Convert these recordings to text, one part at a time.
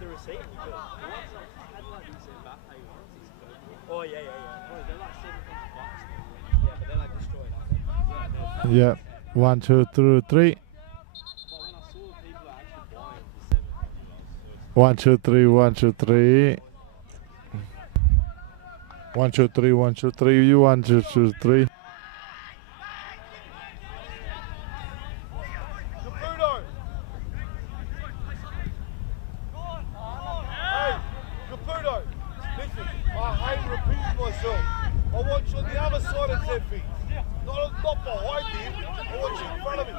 the receipt. Oh yeah. Oh, they're like $700. Yeah, but they're like destroyed. Aren't they? Yeah. 1, 2, 3. But when I saw people are actually buying for $700, 1, 2, 3. 1, 2, 3. 1, 2, 3. 1, 2, 3. You 1, 2, 2, 3. Caputo! Hey, Caputo, listen, I hate repeating myself. I want you on the other side of Zephy. Not behind him, I want you in front of him.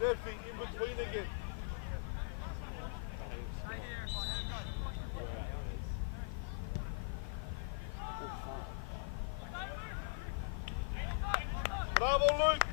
Zephy, in between again. Bravo, Luke.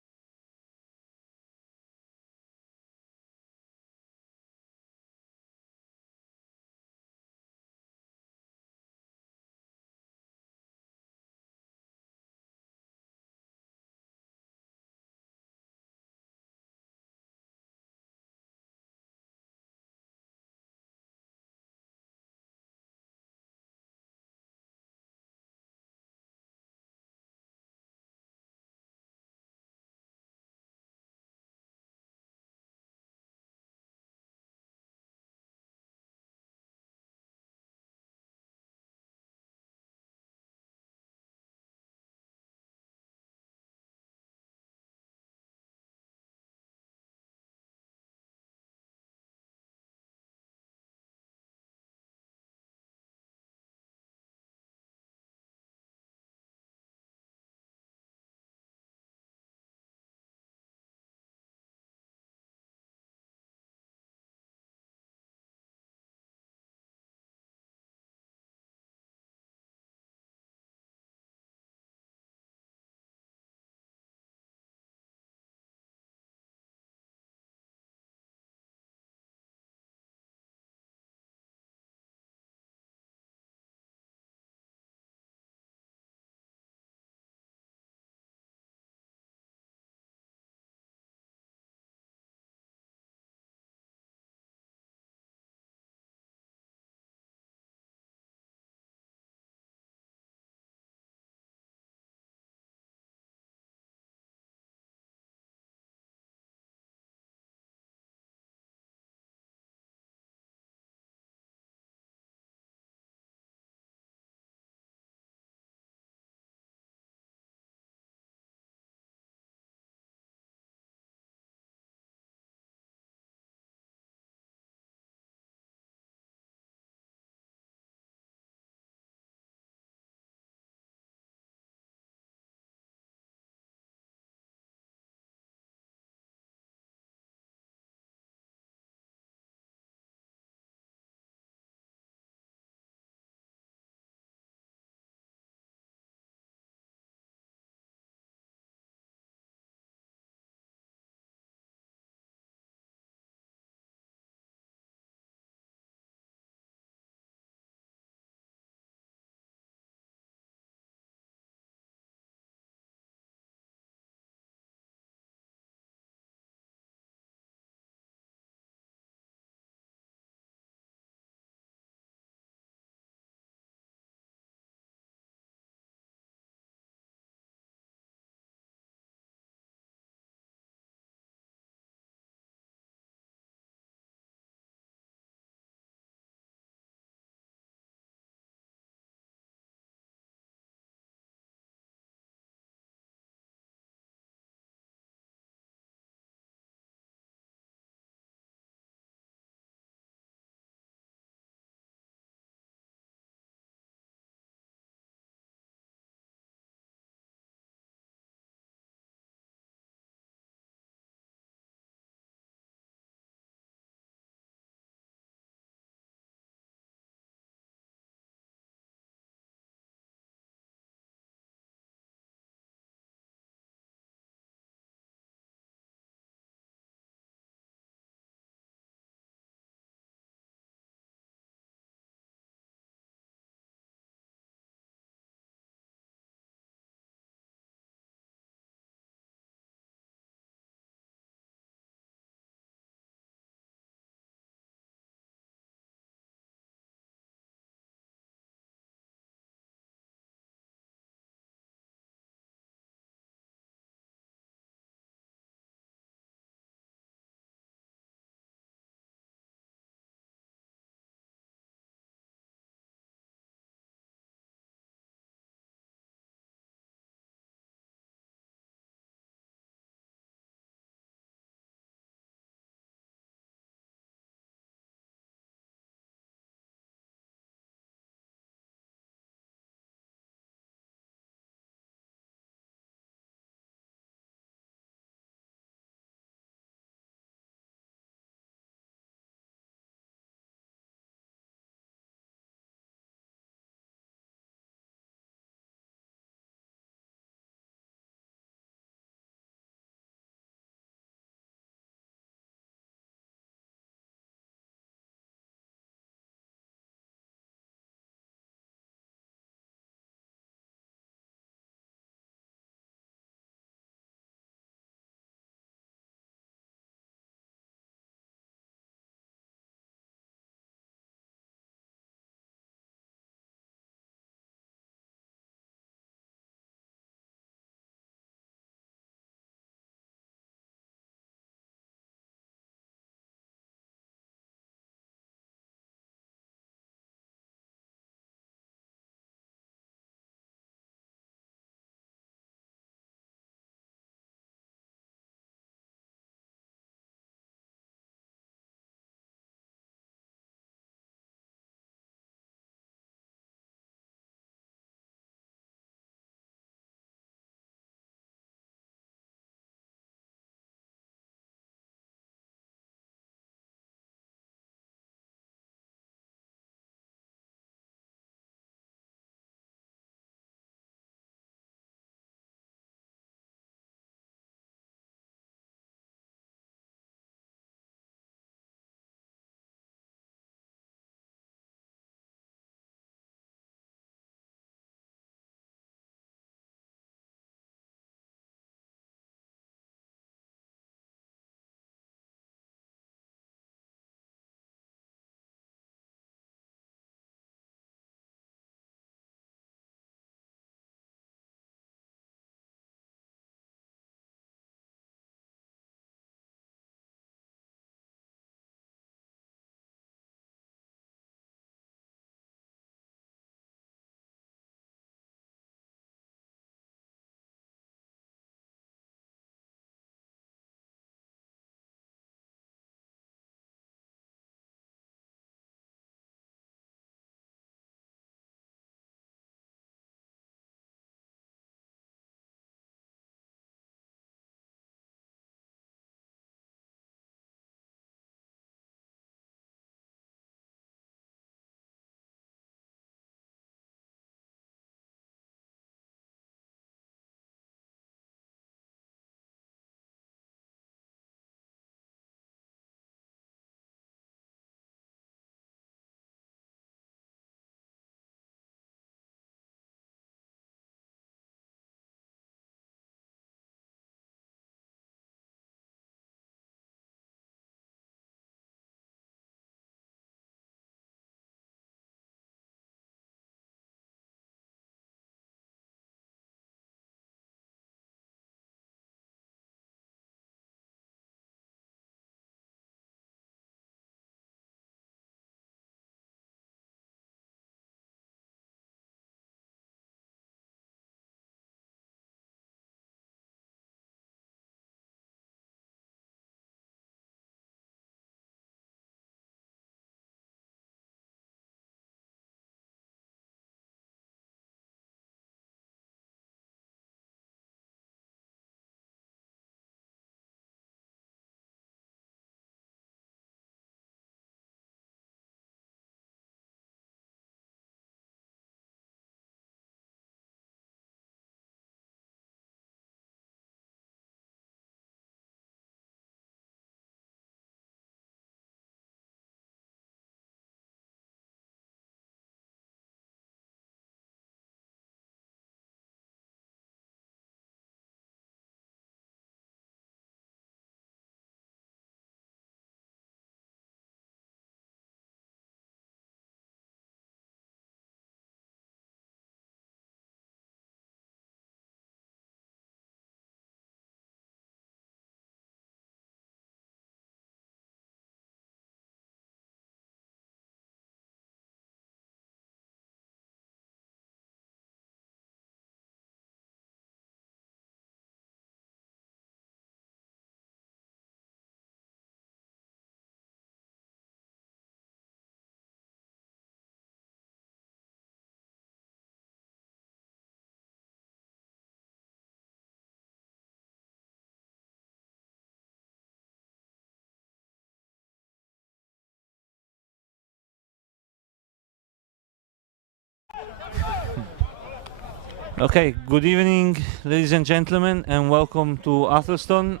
Okay, good evening, ladies and gentlemen, and welcome to Athelston.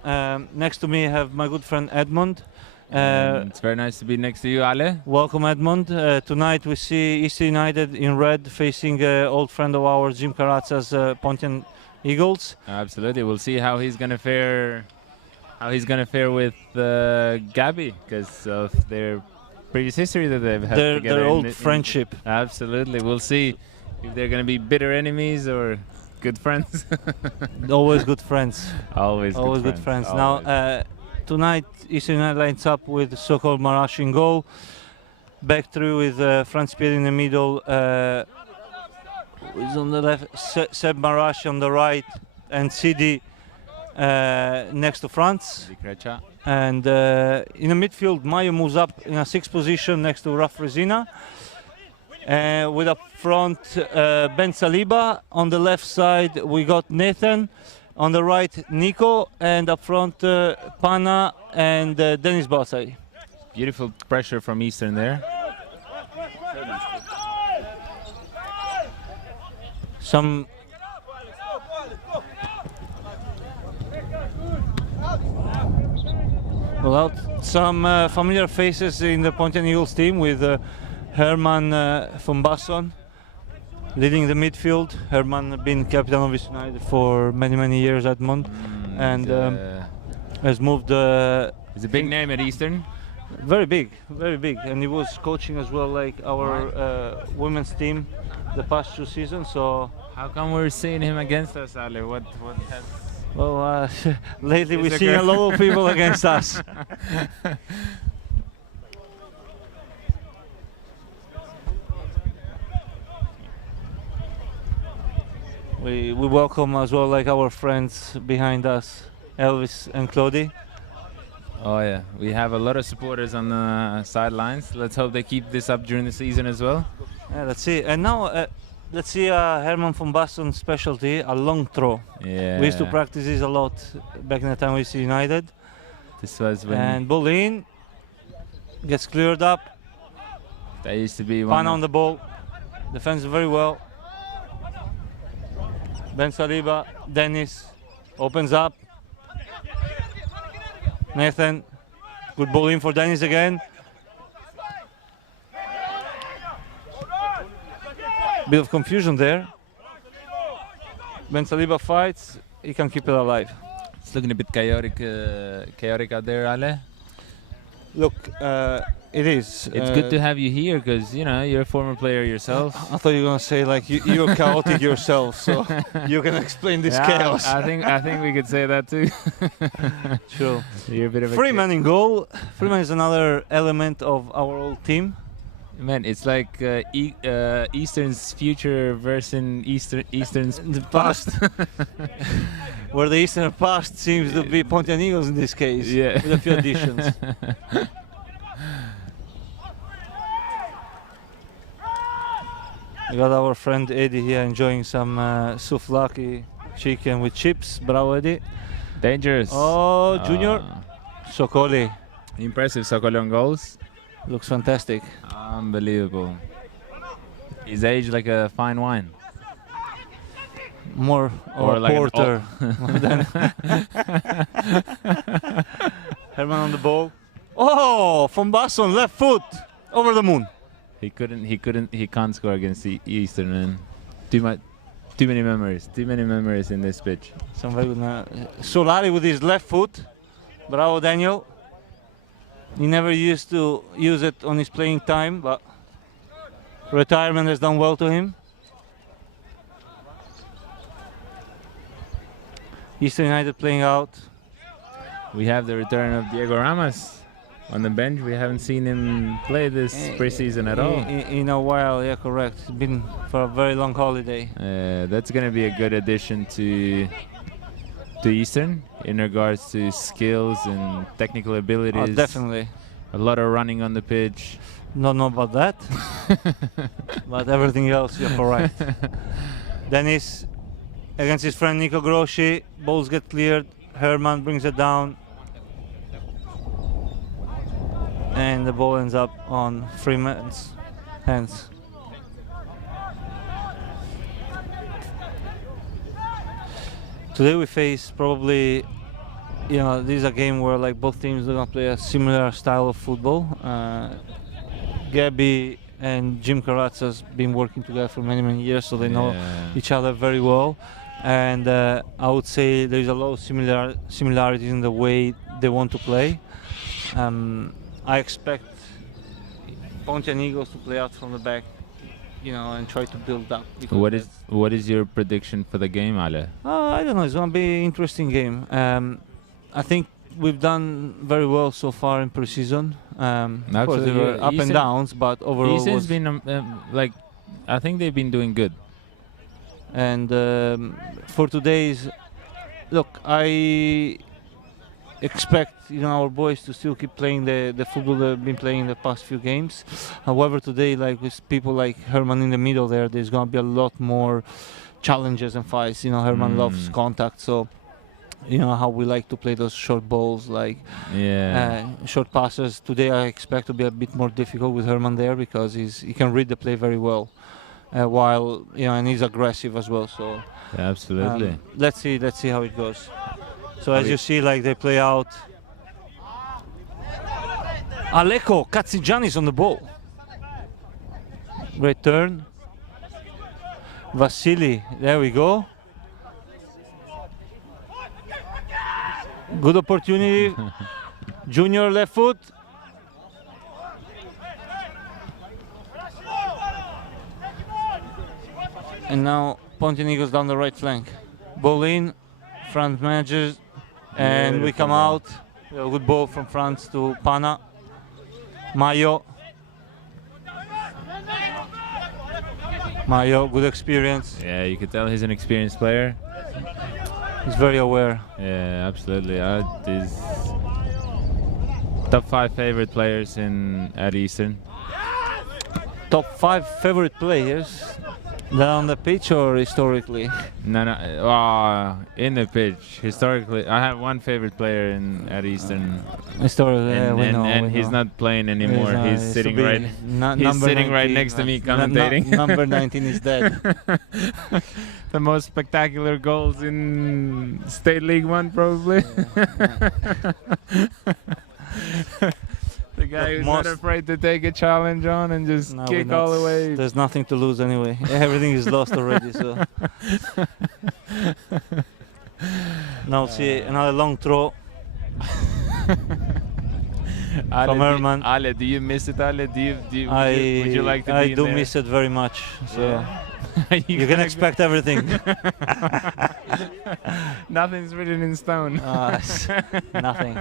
Next to me I have my good friend Edmund. It's very nice to be next to you, Ale. Welcome, Edmund. Tonight we see East United in red facing an old friend of ours, Jim Carazza's Pontian Eagles. Absolutely. We'll see how he's gonna fare. How he's gonna fare with Gabby because of their previous history that they've had together. Their old friendship. Absolutely. We'll see if they're gonna be bitter enemies or good friends. Always good friends. Always good friends. Always. Now, tonight East United lines up with so-called Marash in goal. Back through with Franz Pied in the middle. Who's on the left? Seb Marash on the right, and Sidi next to Franz. And in the midfield, Mayo moves up in a 6th position next to Raf Rezina. With up front, Ben Saliba. On the left side, we got Nathan. On the right, Nico. And up front, Pana and Dennis Bassay. Beautiful pressure from Eastern there. Some familiar faces in the Pontian Eagles team with Herman von Basson leading the midfield. Herman been captain of East United for many years at Mont, and has moved. He's a big name at Eastern. Very big, and he was coaching as well, like our women's team, the past 2 seasons. So how come we're seeing him against us, Ale? What has? Well, lately we've seen a lot of people against us. We welcome as well, like our friends behind us, Elvis and Claudie. Oh yeah, we have a lot of supporters on the sidelines. Let's hope they keep this up during the season as well. Yeah, let's see. And now let's see Herman von Baston's specialty, a long throw. Yeah. We used to practice this a lot back in the time we see United. This was when. And ball in, gets cleared up. That used to be one. Pan on the ball, defends very well. Ben Saliba, Dennis opens up. Nathan, good ball in for Dennis again. Bit of confusion there. Ben Saliba fights, he can keep it alive. It's looking a bit chaotic out there, Ale. Look, it is. It's good to have you here because you're a former player yourself. I thought you were gonna say like you're chaotic yourself, so you can explain this chaos. I think we could say that too. Sure. You're a bit of Freeman in goal. Freeman is another element of our old team. Man, it's like Eastern's future versus Eastern's the past. Where the Eastern past seems to be Pontian Eagles in this case, with a few additions. We got our friend Eddie here enjoying some souvlaki chicken with chips. Bravo, Eddie. Dangerous. Oh, Junior. Sokoli. Impressive Sokoli on goals. Looks fantastic. Unbelievable. He's aged like a fine wine. More or like porter. Herman on the ball. Oh, von Basson, left foot over the moon. He can't score against the Eastern, man. Too many memories in this pitch. Some very good. Solari with his left foot. Bravo, Daniel. He never used to use it on his playing time, but retirement has done well to him. Eastern United playing out. We have the return of Diego Ramos on the bench. We haven't seen him play this preseason at all. In a while, yeah, correct. It's been for a very long holiday. That's going to be a good addition to Eastern in regards to skills and technical abilities. Oh, definitely. A lot of running on the pitch. Don't know about that, but everything else, you're correct. Dennis against his friend Nico Groschi. Balls get cleared. Herman brings it down. And the ball ends up on Freeman's hands. Today we face probably, this is a game where like both teams are gonna play a similar style of football. Gabby and Jim Carrazza's been working together for many years, so they know each other very well. And I would say there's a lot of similarities in the way they want to play. I expect Pontian Eagles to play out from the back, and try to build up. What is your prediction for the game, Ale? I don't know. It's gonna be an interesting game. I think we've done very well so far in pre-season. Of course, there were up and downs, but overall, Easton's been I think they've been doing good. And for today's, look, I expect our boys to still keep playing the football they've been playing in the past few games. However, today, like with people like Herman in the middle there's gonna be a lot more challenges and fights. Herman loves contact, so how we like to play those short balls, like short passes. Today I expect to be a bit more difficult with Herman there because he can read the play very well, while and he's aggressive as well. So absolutely. Let's see how it goes. So as you see, like they play out. Aleko Katsigiannis on the ball. Great turn. Vasily, there we go. Good opportunity. Junior left foot. And now Pontian Eagles down the right flank. Ball in, France managers, and we come out. A good ball from France to Pana. Mayo, good experience. Yeah, you could tell he's an experienced player. He's very aware. Yeah, absolutely. He's top 5 favorite players at Eastern. Top 5 favorite players? That on the pitch or historically? No. In the pitch. Historically, I have one favorite player at Eastern. Historically, and he's not playing anymore. He's sitting right. He's sitting right next to me commentating. Number 19 is dead. The most spectacular goals in State League 1, probably. The guy who's not afraid to take a challenge on and just kick all the way. There's nothing to lose anyway. Everything is lost already. So now see another long throw from Herman. Ale, do you miss it, Ale? Would you like to be I in do there? miss it very much. So you can expect everything. Nothing's written in stone. Nothing.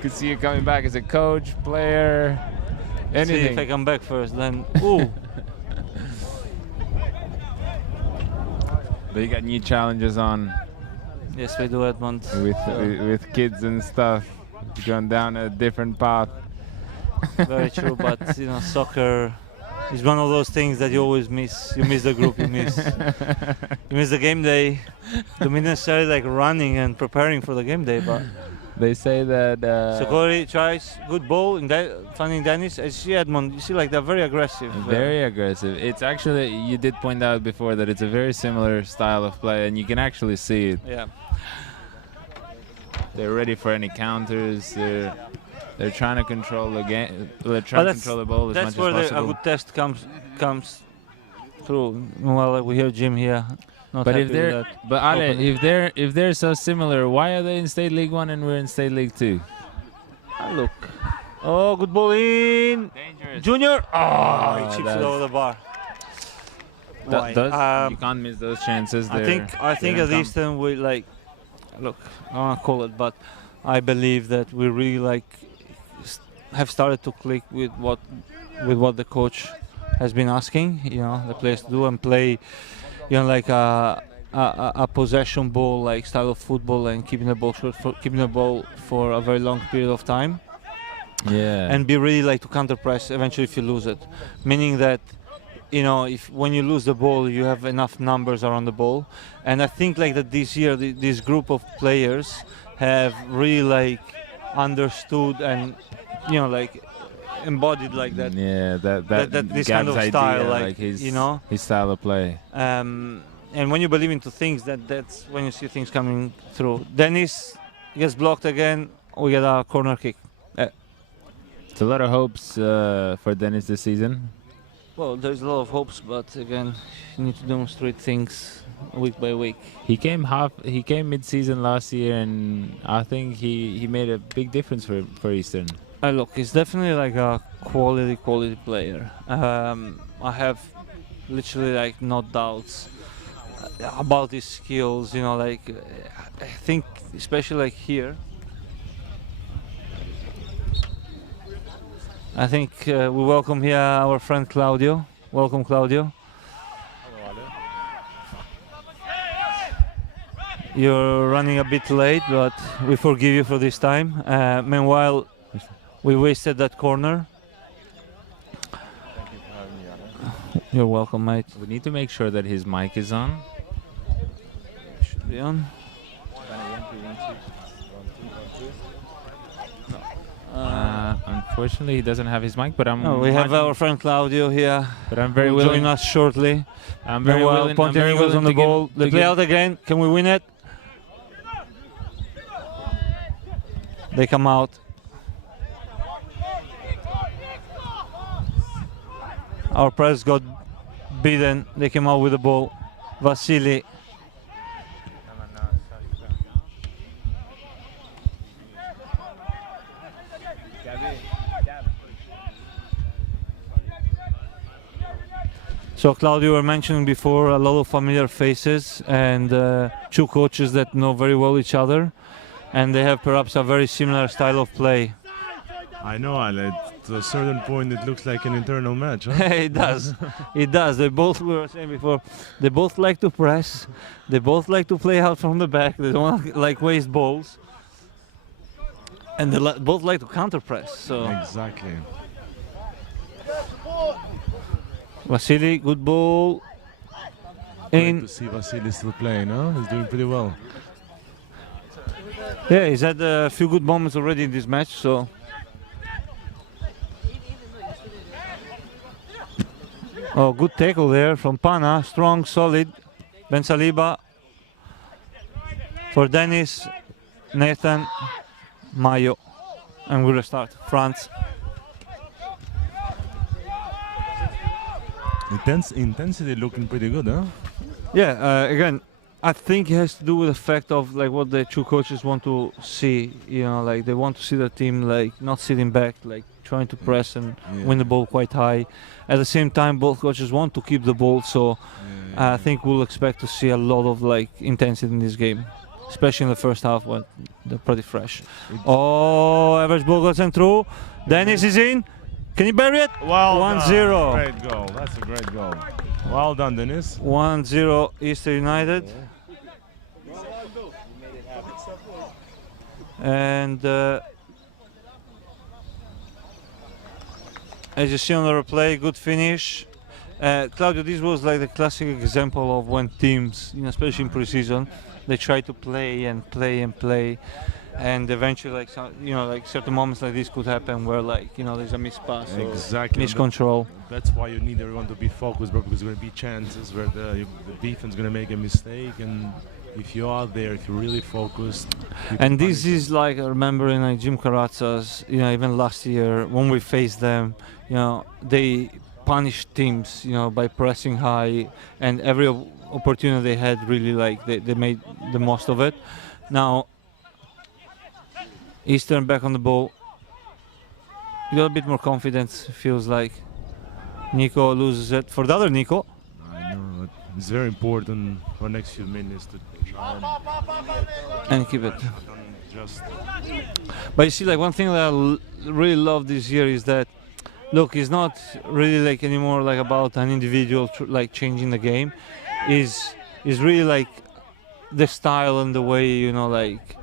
Could see you coming back as a coach, player, anything. See if I come back first, then ooh. But you got new challenges on. Yes, we do, Edmond. With kids and stuff, going down a different path. Very true, but soccer is one of those things that you always miss. You miss the group, you miss the game day. Don't mean necessarily like running and preparing for the game day, but. They say that. Sokori tries good ball in finding Dennis. I see Edmond. You see, like they're very aggressive. Very aggressive. It's actually, you did point out before that it's a very similar style of play, and you can actually see it. Yeah. They're ready for any counters. They're trying to control the game. They're trying to control the ball as much as possible. That's where a good test comes through. Well, we hear Jim here. But Ale, if they're so similar, why are they in State League 1 and we're in State League 2? Look. Oh, good ball in. Dangerous. Junior. Oh, he chips it over the bar. You can't miss those chances. I think at Eastern we like. Look, I don't want to call it, but I believe that we really have started to click with what the coach has been asking. The players to do and play. Like a possession ball, like style of football, and keeping the ball short, keeping the ball for a very long period of time. Yeah. And be really to counter press eventually if you lose it, meaning that if when you lose the ball you have enough numbers around the ball. And I think that this year this group of players have really understood and embodied that. Yeah, that this Gab's kind of style, idea, his style of play. and when you believe into things, that's when you see things coming through. Dennis gets blocked again. We get a corner kick. It's a lot of hopes for Dennis this season. Well, there's a lot of hopes, but again, you need to demonstrate things week by week. He came mid-season last year, and I think he made a big difference for Eastern. Look, he's definitely like a quality player. I have literally like no doubts about his skills. You know, like I think especially like here. I think we welcome here our friend Claudio. Welcome, Claudio. You're running a bit late, but we forgive you for this time. Meanwhile, we wasted that corner. Thank you for having me, Alan. You're welcome, mate. We need to make sure that his mic is on. Should be on. Unfortunately, he doesn't have his mic, but we have our friend Claudio here. But I'm very Will willing. join us shortly. I'm very willing. Pontian goes on the ball. They play out again. Can we win it? They come out. Our press got beaten. They came out with the ball. Vasily. So Claudio, you were mentioning before a lot of familiar faces and two coaches that know very well each other, and they have perhaps a very similar style of play. I know, Alan. To a certain point, it looks like an internal match. Huh? It does. It does. They both, we were saying before, they both like to press. They both like to play out from the back. They don't like waste balls. And they both like to counter press. So Exactly. Vasily, good ball. Great to see Vasily still playing, huh? He's doing pretty well. Yeah, he's had a few good moments already in this match, so. Oh, good tackle there from Pana. Strong, solid. Ben Saliba. For Dennis, Nathan, Mayo. And we'll restart. France. Intensity looking pretty good, huh? Yeah, again, I think it has to do with the fact of like what the two coaches want to see. You know, like they want to see the team like not sitting back, like trying to press and win the ball quite high. At the same time, both coaches want to keep the ball, so I think we'll expect to see a lot of like intensity in this game, especially in the first half when they're pretty fresh. Oh, average ball goes in through. Dennis is in. Can you bury it? Well 1-0. Great goal. That's a great goal. Well done, Dennis. 1-0 Easter United. And as you see on the replay, good finish. Claudio, this was like the classic example of when teams, you know, especially in pre-season, they try to play and play and play, and eventually, like some, you know, like certain moments like this could happen where, like, you know, there's a mispass Exactly. or miscontrol. That's why you need everyone to be focused, bro, because there's going to be chances where the defense is going to make a mistake, and if you are there, if you're really focused. And this is like remembering like Jim Carazza's, you know, even last year when we faced them, you know, they punished teams, you know, by pressing high, and every opportunity they had, really like they made the most of it. Now Eastern back on the ball. You got a bit more confidence, feels like. Nico loses it for the other Nico. I know, but it's very important for the next few minutes to try And keep it. just But you see, like one thing that I really love this year is that, look, it's not really like anymore like about an individual like changing the game. Is really like the style and the way, you know, like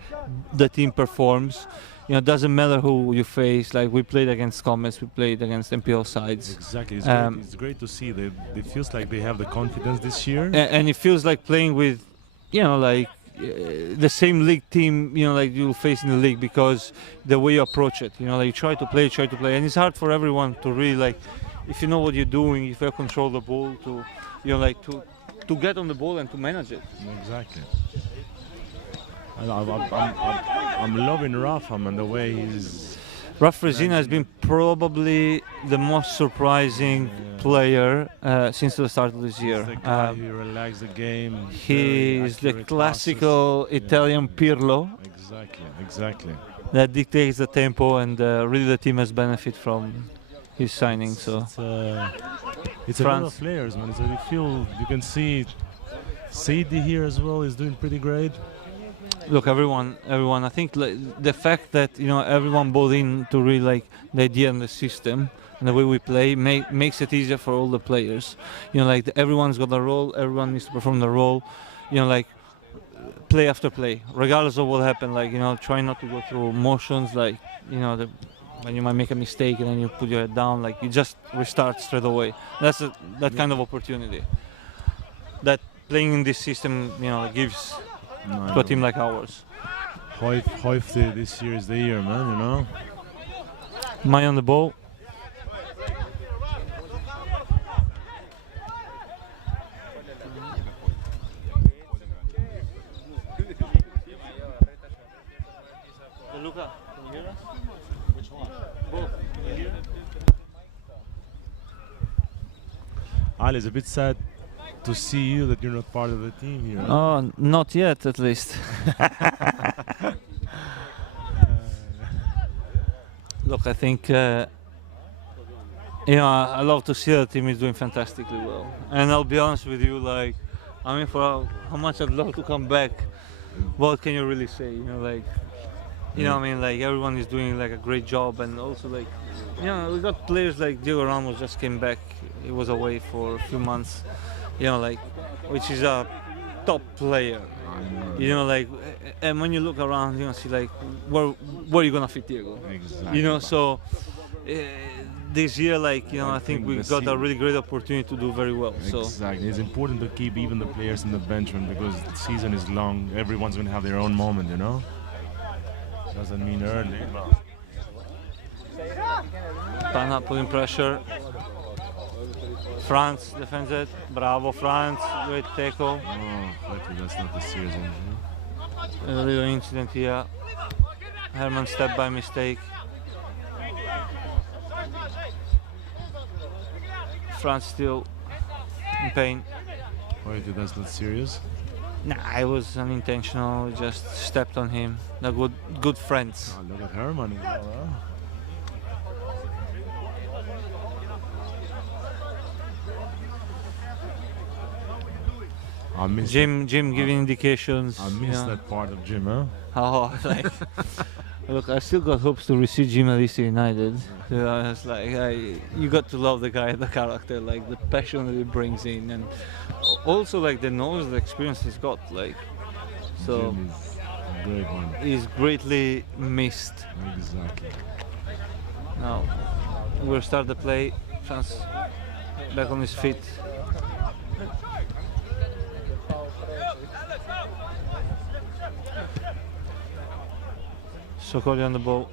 the team performs. You know, it doesn't matter who you face. Like we played against Comets, we played against MPO sides. exactly. It's great to see that it feels like they have the confidence this year. And it feels like playing with, you know, like the same league team, you know, like you'll face in the league, because the way you approach it, you know, like you try to play, and it's hard for everyone to really like, if you know what you're doing, if you control the ball, to, you know, like to to get on the ball and to manage it. Exactly. I'm loving Rafa, man, the way he's. Rafa Rezina has been probably the most surprising player since the start of this year. He's the guy who relaxed the game. He is the classical Italian Pirlo. Exactly. That dictates the tempo, and really the team has benefit from his signing. It's a lot of players, man. So you can see Sadie here as well is doing pretty great. Look, everyone. I think the fact that everyone bought in to really like the idea and the system and the way we play makes it easier for all the players. Everyone's got a role. Everyone needs to perform the role. Play after play, regardless of what happened. Try not to go through motions. When you might make a mistake and then you put your head down. You just restart straight away. That's that kind of opportunity that playing in this system, gives. To a team like ours. Hoifte this year is the year, man, Mai on the ball. Luca, can you hear us? Which one? Both. Ali, it's a bit sad to see you that you're not part of the team here. Oh, not yet, at least. Look, I think I love to see the team is doing fantastically well. And I'll be honest with you, for how much I'd love to come back. What can you really say? Everyone is doing a great job, and also we got players like Diego Ramos just came back. He was away for a few months. Which is a top player. And when you look around, see where you're gonna fit Diego. Exactly. This year, I think we've got a really great opportunity to do very well. Exactly. It's important to keep even the players in the bench because the season is long. Everyone's gonna have their own moment, Doesn't mean early, but. Pana putting pressure. France defends it. Bravo, France. Great tackle. Hopefully that's not the serious injury. A little incident here. Herman stepped by mistake. France still in pain. Hopefully that's not serious. Nah, it was unintentional. Just stepped on him. They're good friends. Oh, look at Herman as well, huh? Jim giving indications. I missed that part of Jim, huh? Look, I still got hopes to receive Jim at DC United. It's you got to love the guy, the character, the passion that he brings in, and also the knowledge, the experience he's got. Jim is a great one. He's greatly missed. Exactly. Now we'll start the play. France back on his feet. Sokoli on the ball.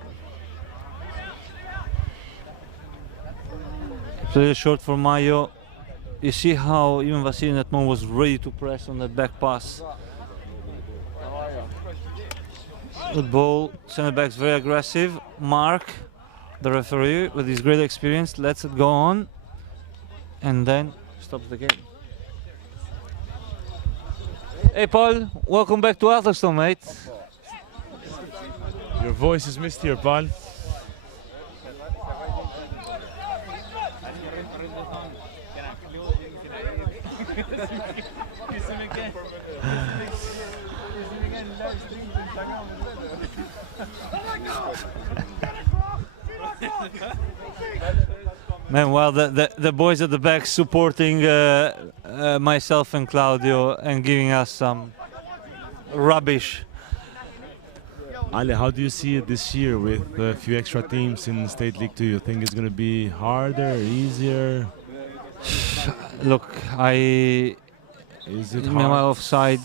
Play short for Mayo. You see how even Vasily in that moment was ready to press on that back pass. Good ball. Center back's very aggressive. Mark, the referee, with his great experience, lets it go on and then stops the game. Hey Paul, welcome back to Atherstone, mate. Your voice is missed here, Paul. Man, well, the boys at the back supporting myself and Claudio and giving us some rubbish. Ali, how do you see it this year with a few extra teams in State League 2? You think it's going to be harder, easier? Look, Is it hard? offside.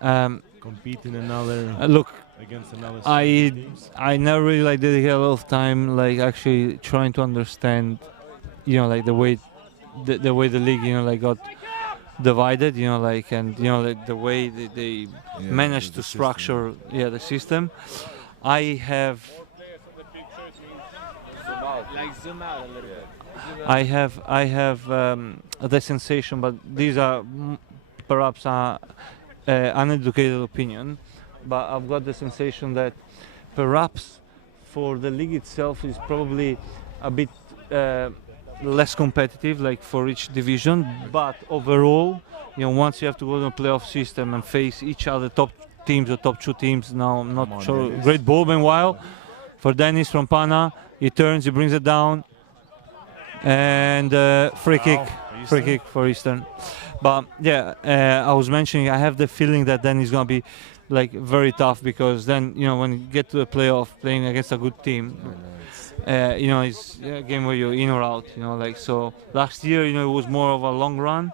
Compete in another Look, against another teams? I never really dedicated a lot of time actually trying to understand, the way the league got divided, like, and like the way they managed to structure the system. I have zoom out a little bit. I have the sensation, but these are perhaps uneducated opinion, but I've got the sensation that perhaps for the league itself is probably a bit less competitive, like for each division, but overall, once you have to go to a playoff system and face each other, top teams or top 2 teams. Now I'm not sure. Dennis. Great ball meanwhile for Dennis from Pana. He turns, he brings it down, and free kick for Eastern. But yeah, I was mentioning, I have the feeling that then it's gonna be like very tough, because then when you get to the playoff playing against a good team, it's a game where you're in or out. So last year it was more of a long run.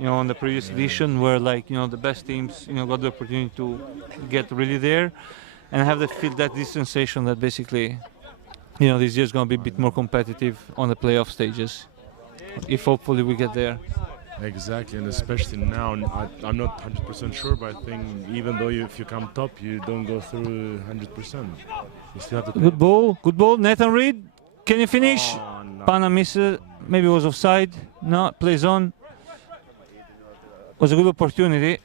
On the previous edition, where the best teams got the opportunity to get really there, and I have this sensation that basically this year is going to be a bit more competitive on the playoff stages, if hopefully we get there. Exactly, and especially now, I'm not 100% sure, but I think even though if you come top, you don't go through 100%. You still have to. Good ball, Nathan Reed. Can you finish? Oh, no. Pana misses. Maybe it was offside. No, plays on. Was a good opportunity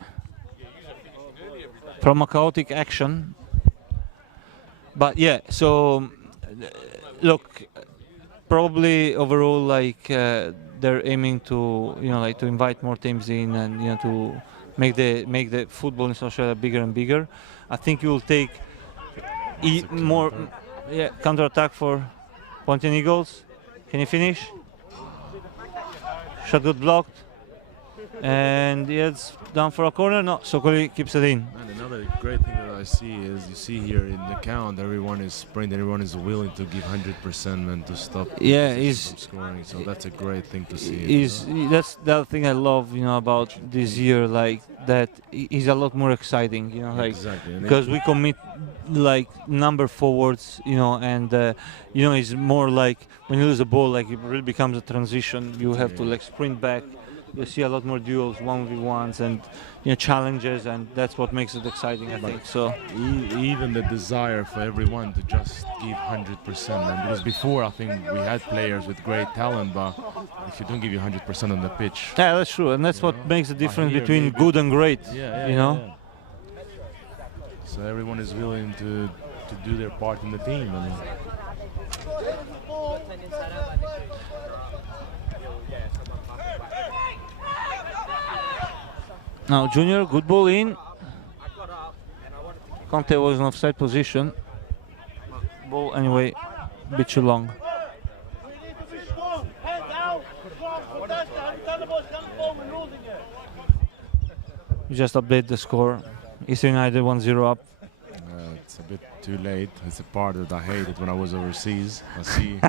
from a chaotic action. But yeah, so look, probably overall, they're aiming to to invite more teams in, and to make the football in South Australia bigger and bigger. I think you will take more counter attack for Pontian Eagles. Can you finish? Shot got blocked, and it's down for a corner. No, Sokoli keeps it in. And another great thing that I see is, you see here in the count, everyone is sprinting, everyone is willing to give 100% and to stop he's from scoring. So that's a great thing to see. That's the other thing I love, about this year, that he's a lot more exciting, Exactly. And because we commit number forwards, and it's more like when you lose a ball, it really becomes a transition. You have to sprint back. You see a lot more duels, 1v1s, and challenges, and that's what makes it exciting, I think. So even the desire for everyone to just give 100%, and because before I think we had players with great talent, but if you don't give you 100% on the pitch, yeah, that's true, and that's what makes the difference between good and great. Yeah. So everyone is willing to do their part in the team. Now Junior, good ball in. Conte was in offside position. Ball anyway, a bit too long. We just update the score. Eastern United 1-0 up. It's a bit too late. It's a part that I hated when I was overseas. I see.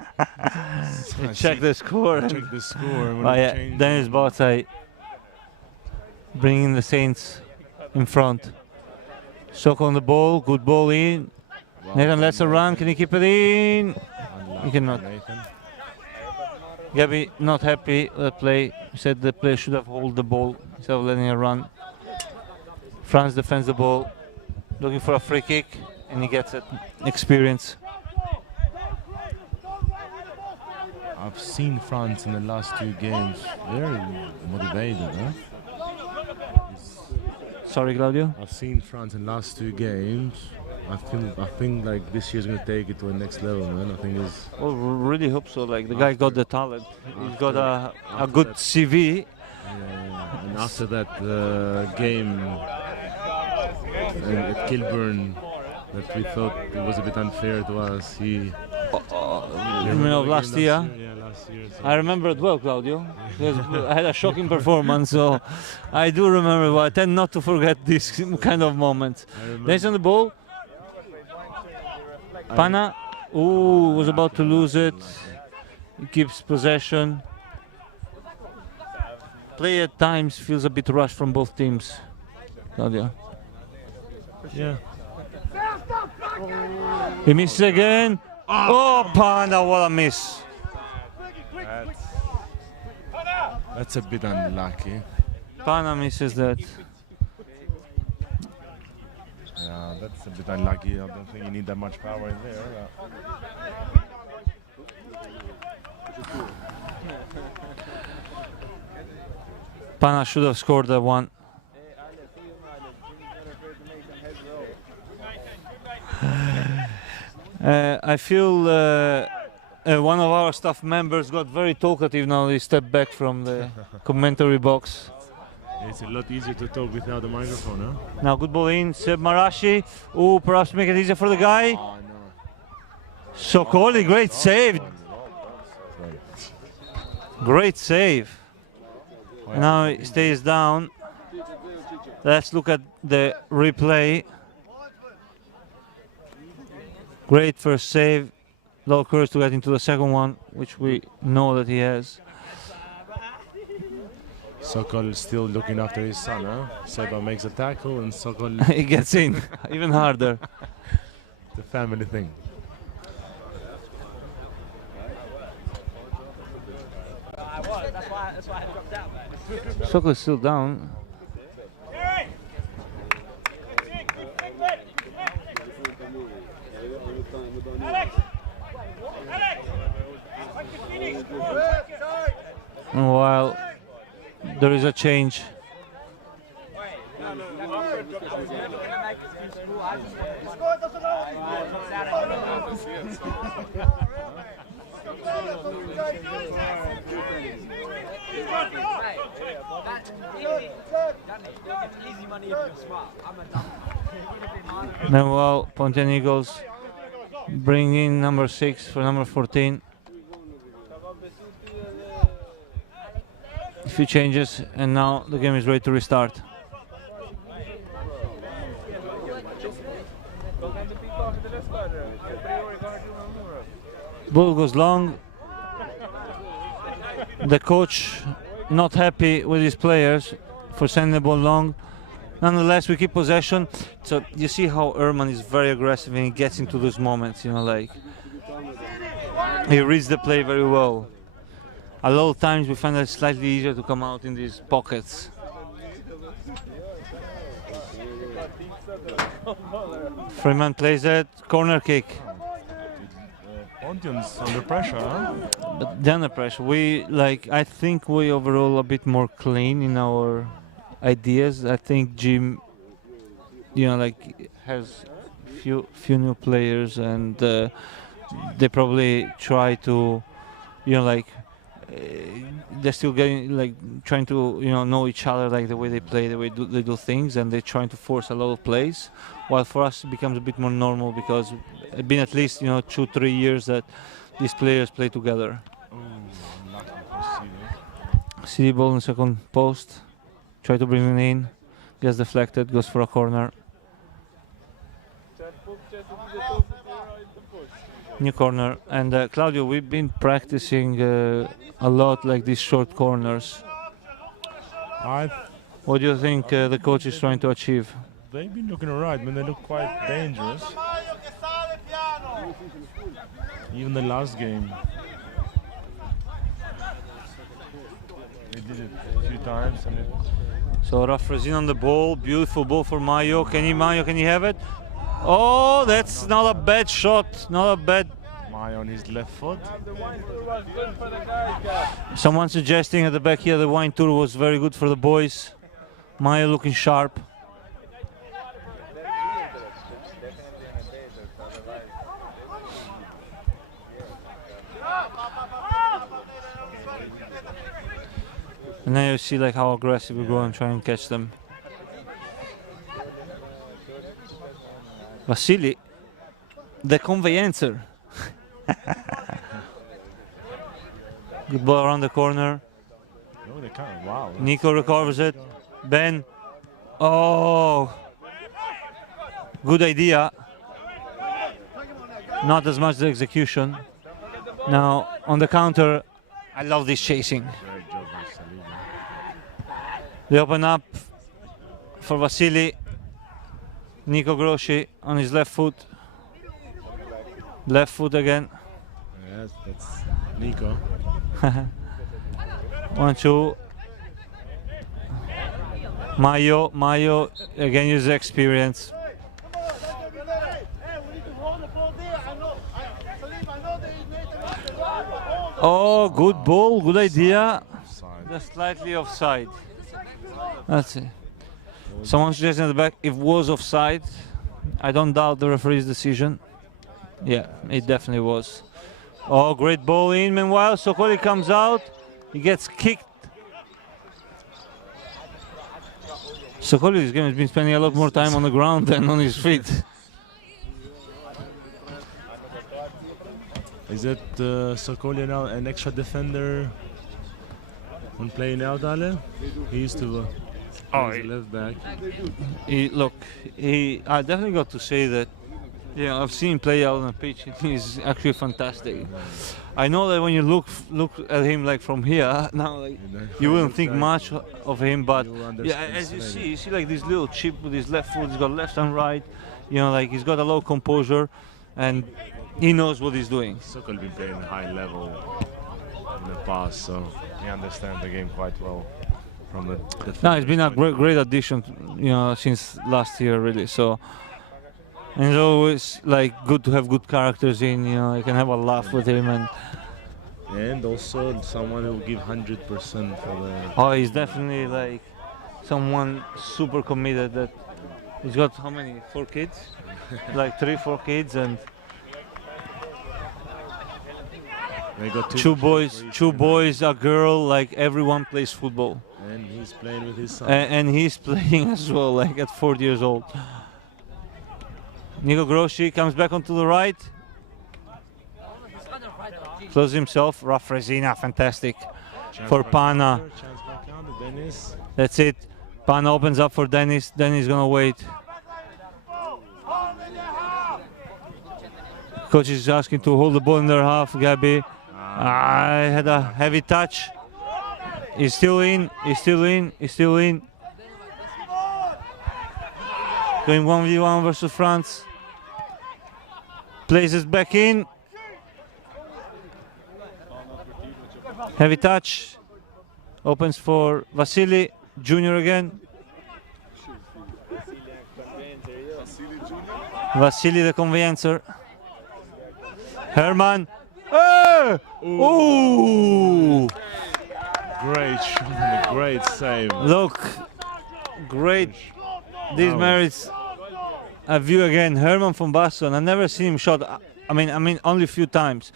Check the score. Check the score. Dennis Botzai bringing the Saints in front. Sok on the ball, good ball in. Nathan lets a run, can he keep it in? He cannot. Gabby not happy with the play. He said the player should have hold the ball instead of letting it run. France defends the ball, looking for a free kick, and he gets it. Experience. I've seen France in the last 2 games very motivated, huh? Sorry, Claudio? I've seen France in the last 2 games. I think this year's gonna take it to the next level, man. I think it's. Well, really hope so. The guy got the talent. He's got a good CV. Yeah. And after that game at Kilburn, that we thought it was a bit unfair to us. He. Last year? Yeah, last year. So. I remember it well, Claudio. I had a shocking performance, so I do remember. But I tend not to forget this kind of moments. There's on the ball. Pana, was about to lose it. He keeps possession. Play at times feels a bit rushed from both teams. Claudio. Yeah. He misses again. Oh, Panda, what a miss. That's a bit unlucky. Pana misses that. Yeah, that's a bit unlucky. I don't think you need that much power in there. Pana should have scored that one. I feel one of our staff members got very talkative now. He stepped back from the commentary box. It's a lot easier to talk without the microphone, huh? Now good ball in, Seb Marashi. Oh, perhaps make it easier for the guy. Oh, no. Sokoli, great save. Great save. Now he stays down. Let's look at the replay. Great first save. A lot of courage to get into the second one, which we know that he has. Sokol still looking after his son, huh? Seba makes a tackle and Sokol... He gets in, even harder. The family thing. Sokol is still down. While there is a change. Meanwhile, Pontian Eagles bring in number 6 for number 14. A few changes, and now the game is ready to restart. Ball goes long. The coach not happy with his players for sending the ball long. Nonetheless, we keep possession. So you see how Erman is very aggressive and he gets into those moments, you know, like he reads the play very well. A lot of times we find that it's slightly easier to come out in these pockets. Freeman plays it, corner kick. Pontian's under pressure, huh? But then the pressure. I think we overall a bit more clean in our ideas. I think Jim, has few new players, and they probably try to, they're still getting trying to know each other, like the way they play, the way they do things, and they're trying to force a lot of plays. While for us it becomes a bit more normal because it's been at least 2-3 years that these players play together. CD ball in second post, try to bring it in, gets deflected, goes for a corner. New corner, and Claudio, we've been practicing a lot like these short corners. What do you think the coach is trying to achieve? They've been looking alright, they look quite dangerous. Even the last game, they did it a few times. So Rafrazin on the ball, beautiful ball for Mayo. Can he have it? Oh, that's not a bad shot, not a bad. Mayo on his left foot. Someone suggesting at the back here the wine tour was very good for the boys. Mayo looking sharp. And now you see how aggressive we go and try and catch them. Vasily, the conveyancer. Good ball around the corner. Oh, they can't. Wow. Nico recovers it. Ben. Oh. Good idea. Not as much the execution. Now on the counter, I love this chasing. They open up for Vasily. Nico Groschi on his left foot. Left foot again. Yes, that's Nico. 1-2. Mayo again uses experience. Oh, good ball, good idea. Offside. Just slightly offside. That's it. Someone suggesting at the back if was offside. I don't doubt the referee's decision. Yeah, it definitely was. Oh, great ball in. Meanwhile, Sokoli comes out. He gets kicked. Sokoli this game has been spending a lot more time on the ground than on his feet. Is it Sokoli now an extra defender when playing out, Ale? He used to play left back. I definitely got to say that. Yeah, I've seen him play out on the pitch. He's actually fantastic. I know that when you look at him like from here, now like, you wouldn't think much of him, but yeah, as you see like this little chip with his left foot. He's got left and right. You know, like he's got a low composure, and he knows what he's doing. Sokol been playing high level in the past, so he understands the game quite well. From the No, it's been a great addition, you know, since last year really. So. And it's always like good to have good characters in, you know, you can have a laugh with him and also someone who will give 100% for the. Oh, he's definitely like someone super committed. That he's got how many? 4 kids, like 3-4 kids, and They got two boys, a girl. Like everyone plays football, and he's playing with his son. and he's playing as well, like at 4 years old. Nico Groschi comes back onto the right. Closes himself. Rough Resina, fantastic. For Pana. That's it. Pana opens up for Dennis. Dennis gonna wait. Coach is asking to hold the ball in their half. Gabi. I had a heavy touch. He's still in. He's still in. He's still in. Going 1v1 versus France. Places back in. Heavy touch. Opens for Vasily. Junior again. Vasily the Conveyancer. Herman. Hey! Ooh! Great shot, great save. Look, great. This merits a view again. Herman from Boston. I've never seen him shot. I mean, only a few times.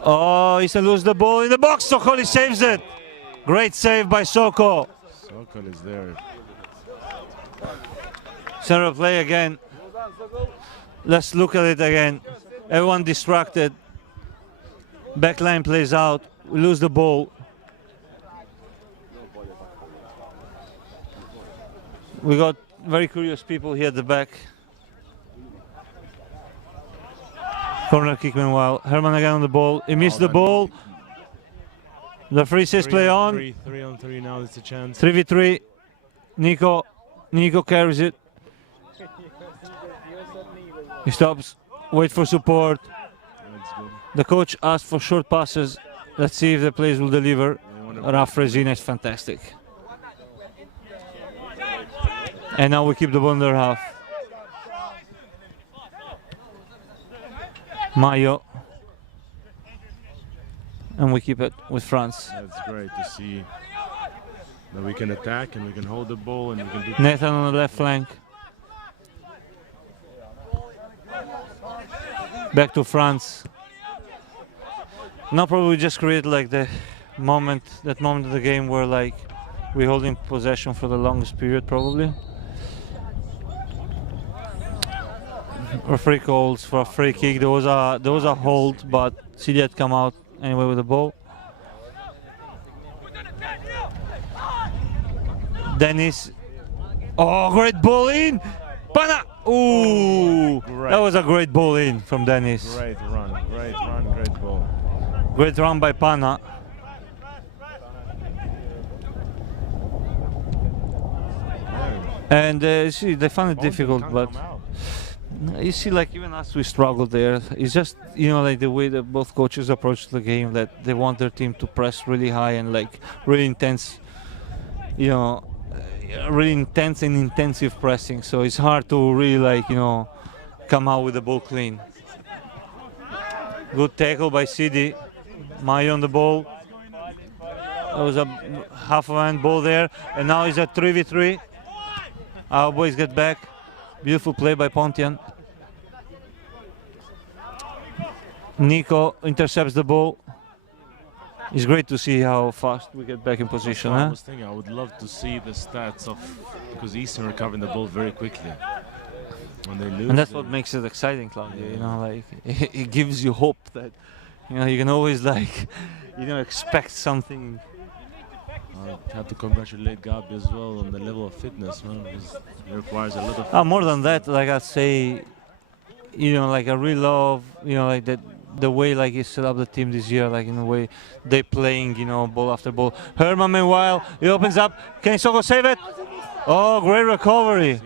Oh, he's gonna lose the ball in the box. Sokoli saves it. Great save by Soko. Sokol is there. Center of play again. Let's look at it again. Everyone distracted. Backline plays out. We lose the ball. We got very curious people here at the back. Corner kick meanwhile. Herman again on the ball. He missed the ball. The free says play on. 3 on 3 now, it's a chance. 3v3. Nico carries it. He stops. Wait for support. The coach asked for short passes. Let's see if the players will deliver. Raf Resina is fantastic. And now we keep the ball in their half. Mayo. And we keep it with France. That's great to see that we can attack and we can hold the ball and we can do. Nathan on the left flank. Back to France. Now probably just create like that moment of the game where like we're holding possession for the longest period probably. Or free calls for a free kick. There was a hold, but CD had come out anyway with the ball. Dennis. Oh, great ball in! Pana! Ooh! Great. That was a great ball in from Dennis. Great run, great ball. Great run by Pana. And see, they found it difficult, but You see, like even us, we struggle there. It's just like the way that both coaches approach the game. That they want their team to press really high and like really intense. Really intense and intensive pressing. So it's hard to really come out with the ball clean. Good tackle by CD. Mayo on the ball. There was a half a hand ball there, and now it's a 3v3. Our boys get back. Beautiful play by Pontian. Nico intercepts the ball. It's great to see how fast we get back in position. I was thinking I would love to see the stats of, because Eastern recovering the ball very quickly. When they lose, and that's what makes it exciting, Claudio. It gives you hope that you can always expect something. I have to congratulate Gabi as well on the level of fitness, man, because it requires a lot of. More than that, like I say, I really love, the way he set up the team this year, in the way they playing, ball after ball. Herman, meanwhile, he opens up. Can Soko save it? Oh, great recovery.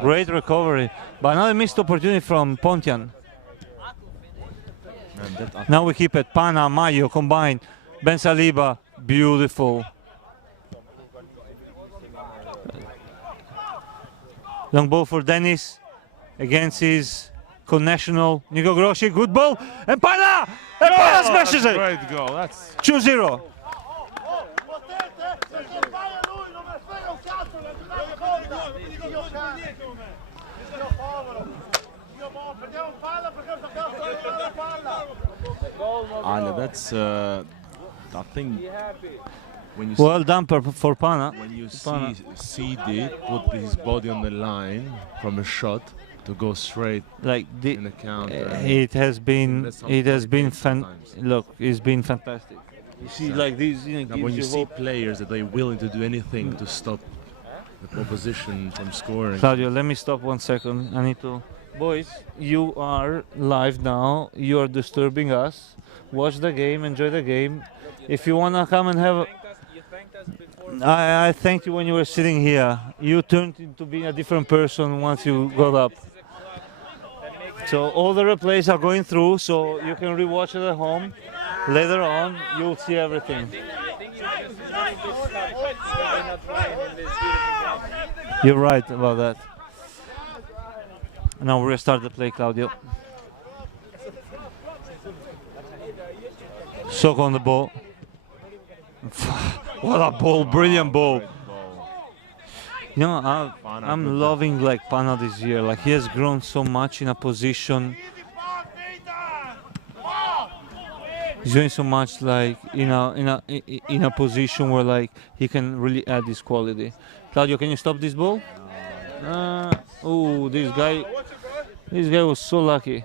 Great recovery. But another missed opportunity from Pontian. Now we keep it. Pana, Mayo combined. Ben Saliba, beautiful. Long ball for Dennis against his co-national Nico Groschi. Good ball. And Pana! And Pana smashes it. Great goal. That's 2-0. Ale, that's I think when you well done for Pana. When you see CD put his body on the line from a shot to go straight in the counter, it has been look, it's been fantastic. You see, these, when you see players that they're willing to do anything to stop the opposition from scoring. Claudio, let me stop 1 second. I need to. Boys, you are live now. You are disturbing us. Watch the game, enjoy the game. If you wanna come and have, I thanked you when you were sitting here. You turned into being a different person once you got up. So all the replays are going through, so you can rewatch it at home. Later on, you'll see everything. You're right about that. Now we'll restart the play, Claudio. Soko on the ball. What a ball, brilliant ball. I'm loving Pana this year. He has grown so much in a position. He's doing so much in a position where he can really add this quality. Claudio, can you stop this ball? Oh, this guy was so lucky.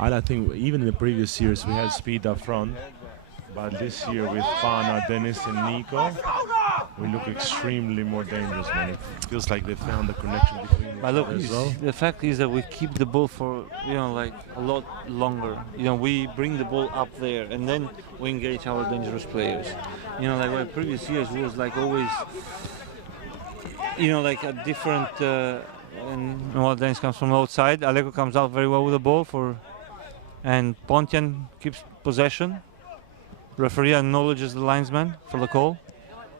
I think even in the previous years we had speed up front, but this year with Pana, Dennis and Nico, we look extremely more dangerous, man. It feels like they found the connection between each other as well. The fact is that we keep the ball for a lot longer. We bring the ball up there and then we engage our dangerous players. Where previous years was always a different. And Dennis comes from outside. Aleko comes out very well with the ball and Pontian keeps possession. Referee acknowledges the linesman for the call.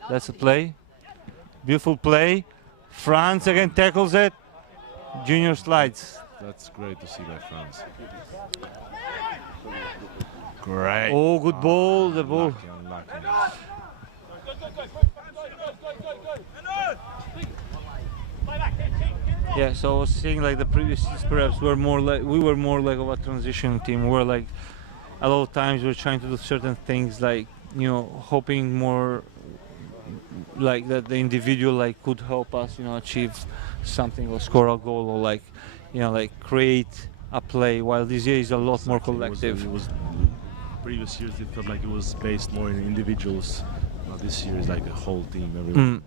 That's a play. Beautiful play. France again tackles it. Junior slides. That's great to see by France. Great. Oh, good ball. The ball. Unlucky. Yeah, so I was saying the previous years perhaps we were more of a transition team. We were a lot of times we're trying to do certain things hoping more that the individual could help us achieve something or score a goal or create a play, while this year is a lot more collective. Previous years it felt like it was based more in individuals. This year is a whole team, everyone.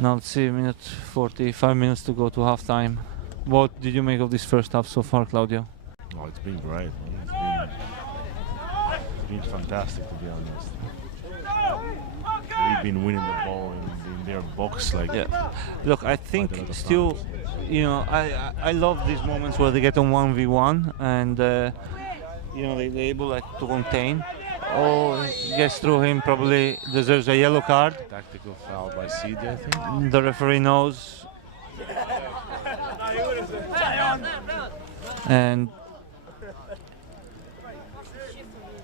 Now let's see, 45 minutes to go to halftime. What did you make of this first half so far, Claudio? Oh, it's been great. It's been fantastic, to be honest. we've been winning the ball in their box. Like, Yeah. Look, I think quite a lot of still, times. you know, I love these moments where they get on 1v1 and you know they're able like to contain. Oh, gets through him, probably deserves a yellow card. Tactical foul by CD, I think. The referee knows. And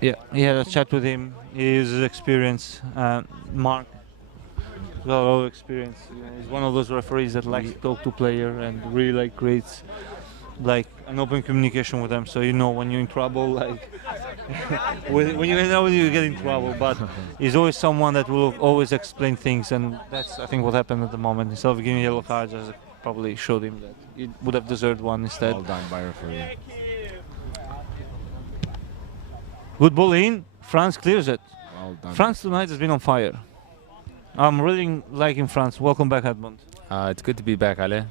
yeah, he had a chat with him. He uses experience. Mark, got a lot of experience. You know, he's one of those referees that likes to talk to player and really like creates like an open communication with them. So you know when you're in trouble, like when you know you get in trouble. But he's always someone that will always explain things, and that's I think what happened at the moment. Instead of giving yellow cards, I probably showed him that he would have deserved one instead. Well done by referee. Good ball in. France clears it. Well done. France tonight has been on fire. I'm really liking France. Welcome back, Edmond. It's good to be back, Ale.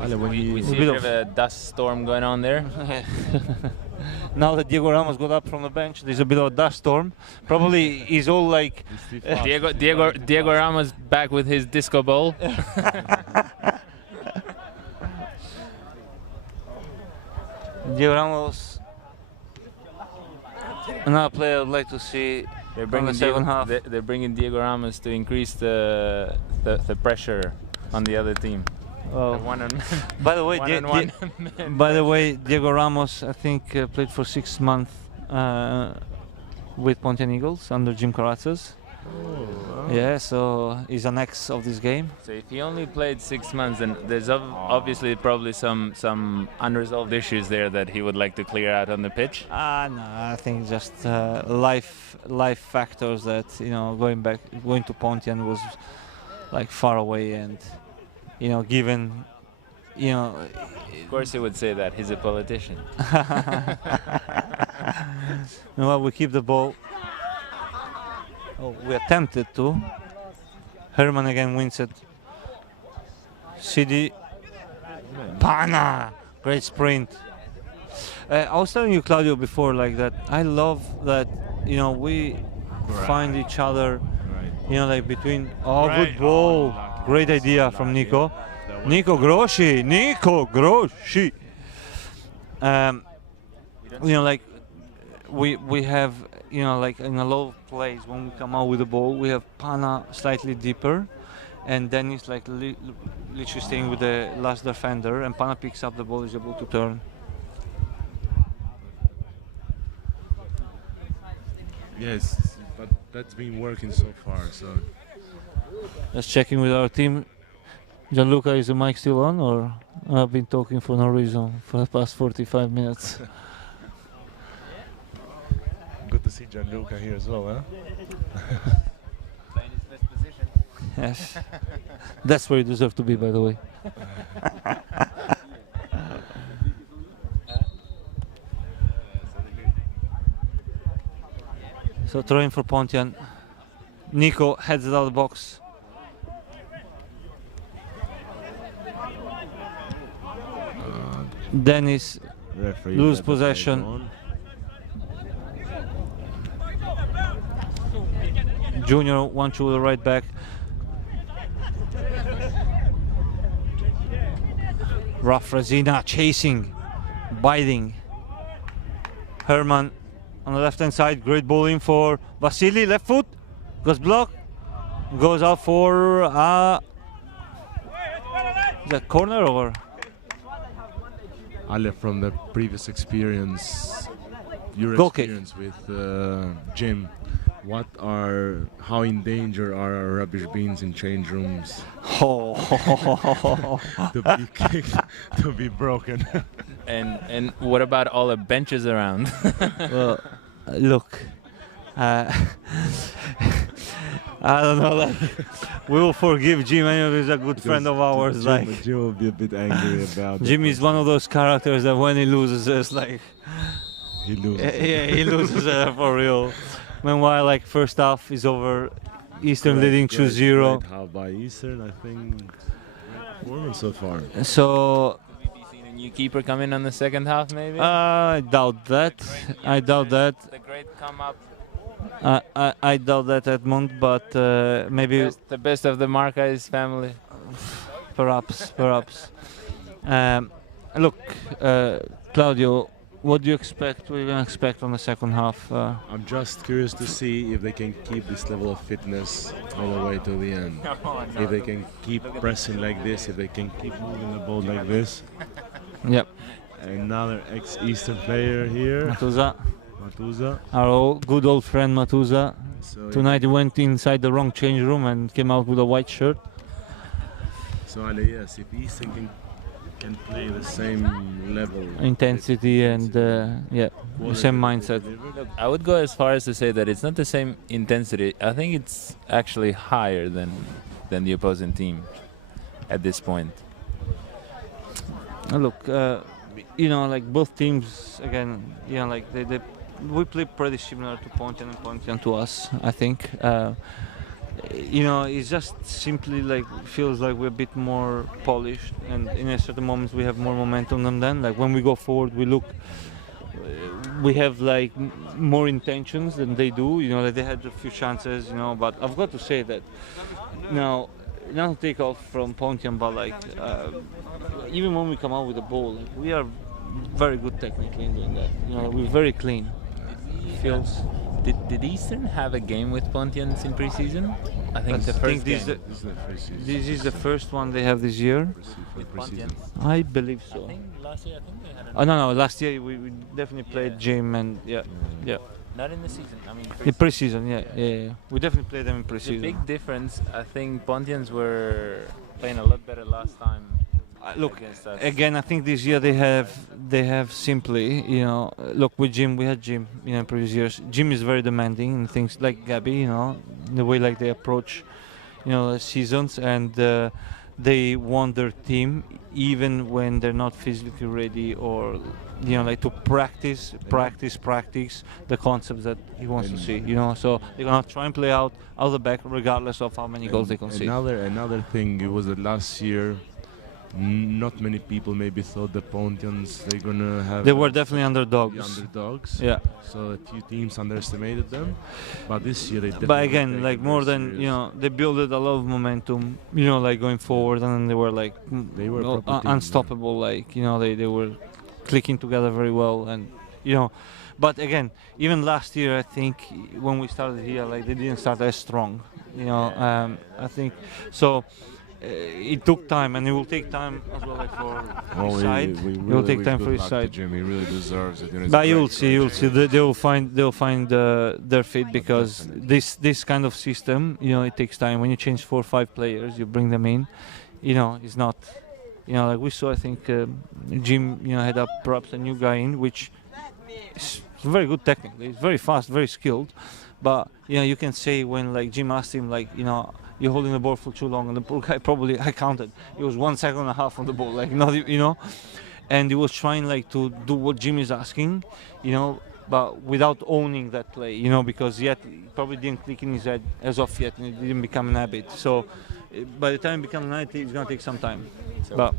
Ale, when We you see a bit of a dust storm going on there. Now that Diego Ramos got up from the bench, there's a bit of a dust storm. Probably he's all like. Diego Ramos back with his disco ball. Diego Ramos, another player I'd like to see They're on bringing the second half. They're bringing Diego Ramos to increase the pressure on the other team. Oh. One on By the way, one. by the way, Diego Ramos, I think, played for 6 months with Pontian Eagles under Jim Carazzas. Yeah, so he's an ex of this game. So if he only played 6 months, then there's obviously probably some unresolved issues there that he would like to clear out on the pitch. No, I think just life factors that going to Pontian was like far away, and given Of course, he would say that he's a politician. well, we keep the ball. Oh, we attempted to. Herman again wins it. CD. Pana! Great sprint. I was telling you, Claudio, before, like that. I love that, we find each other, like between. Oh, good ball. Great idea from Nico. Nico Groschi. Nico Groschi. Like we have. Like in a lot of plays when we come out with the ball, we have Pana slightly deeper, and then it's like literally staying with the last defender, and Pana picks up the ball, is able to turn. Yes, but that's been working so far. So Just checking with our team. Gianluca, is the mic still on, or I've been talking for no reason for the past 45 minutes? good to see Gianluca here as well, huh? Playing his best position. Yes. That's where you deserve to be, by the way. So throwing for Pontian. Nico heads it out of the box. Dennis Referee lose let the play possession. go on. Junior 1-2 with the right back. Rough Razina chasing, biting. Herman on the left hand side, great ball in for Vasily, left foot, goes block, goes out for is that corner or? Ale, from the previous experience, your Goal kick. experience with Jim, how in danger are our rubbish bins in change rooms to be kicked, to be broken? And what about all the benches around? Well, look, I don't know. Like, we will forgive Jim. I know he's a good friend of ours. Jim will be a bit angry about Jim is one of those characters that when he loses, it's like he loses. yeah, he loses for real. Meanwhile, like first half is over, Eastern leading 2-0. Great half by Eastern, I think. Performance so far. So Will we be seeing a new keeper come in on the second half, maybe? I doubt that. I doubt that. The great come up. I doubt that, Edmund, but maybe The best of the Marquez family. perhaps. Um, look, Claudio, what do you expect? What are you gonna expect on the second half? I'm just curious to see if they can keep this level of fitness all the way to the end. If they can keep pressing like this, if they can keep moving the ball like this. Yep. Another ex-Eastern player here, Matuza. Our good old friend Matuza. So Tonight he went inside the wrong change room and came out with a white shirt. So Ale, yes, if Eastern can play the same level, Intensity and yeah, the same mindset. Look, I would go as far as to say that it's not the same intensity. I think it's actually higher than the opposing team at this point. Look, you know, like both teams again, you know, like we play pretty similar to Pontian and Pontian to us. I think. You know, it's just simply like feels like we're a bit more polished, and in a certain moments we have more momentum than them. Like when we go forward, we have like more intentions than they do. You know, like they had a few chances. You know, but I've got to say that now, not to take off from Pontian, but like even when we come out with the ball, like, we are very good technically in doing that. You know, we're very clean. Feels. Did Eastern have a game with Pontians in preseason? I think the I first think game. this is the first one they have this year. With Pontians. I believe so. I think last year they had Oh no, last year we definitely played Jim and yeah. not in the season. I mean, In pre-season, yeah. We definitely played them in the pre-season. big difference. I think Pontians were playing a lot better last time. Look, against us. again, I think this year they have simply, you know, look with Jim, we had Jim, you know, in previous years. Jim is very demanding in things like Gabby, you know, the way like they approach, you know, the seasons, and they want their team even when they're not physically ready, or you know, like to practice the concepts that he wants to see, you know. So they're gonna try and play out the back regardless of how many goals they concede. Another thing, it was that last year not many people maybe thought the Pontians they're gonna have. They were definitely underdogs. Yeah. So a few teams underestimated them, but this year they. But again, like more than you know, they built a lot of momentum. You know, like going forward, and then they were like They were a proper team, unstoppable. Like you know, they were clicking together very well, and you know. But again, even last year, I think when we started here, like they didn't start as strong. You know, I think so. It took time, and it will take time as well, like for his side. It will take time for his side. Jim, he really deserves it. But you'll see. They'll find their fit, because this kind of system, you know, it takes time. When you change 4 or 5 players, you bring them in. You know, it's not. You know, like we saw, I think Jim, you know, had up perhaps a new guy in, which is very good technically. He's very fast, very skilled. But you know, you can say when like Jim asked him, like, you know, you're holding the ball for too long, and the poor guy probably, I counted, it was 1.5 seconds on the ball, like not, you know, and he was trying like to do what Jim is asking, you know, but without owning that play, you know, because yet it probably didn't click in his head as of yet, and it didn't become an habit. So by the time it becomes an habit, it's gonna take some time. But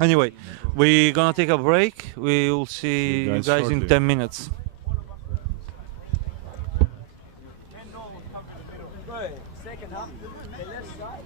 anyway, we're gonna take a break. We will see you guys in shortly. 10 minutes. Second half, the left side.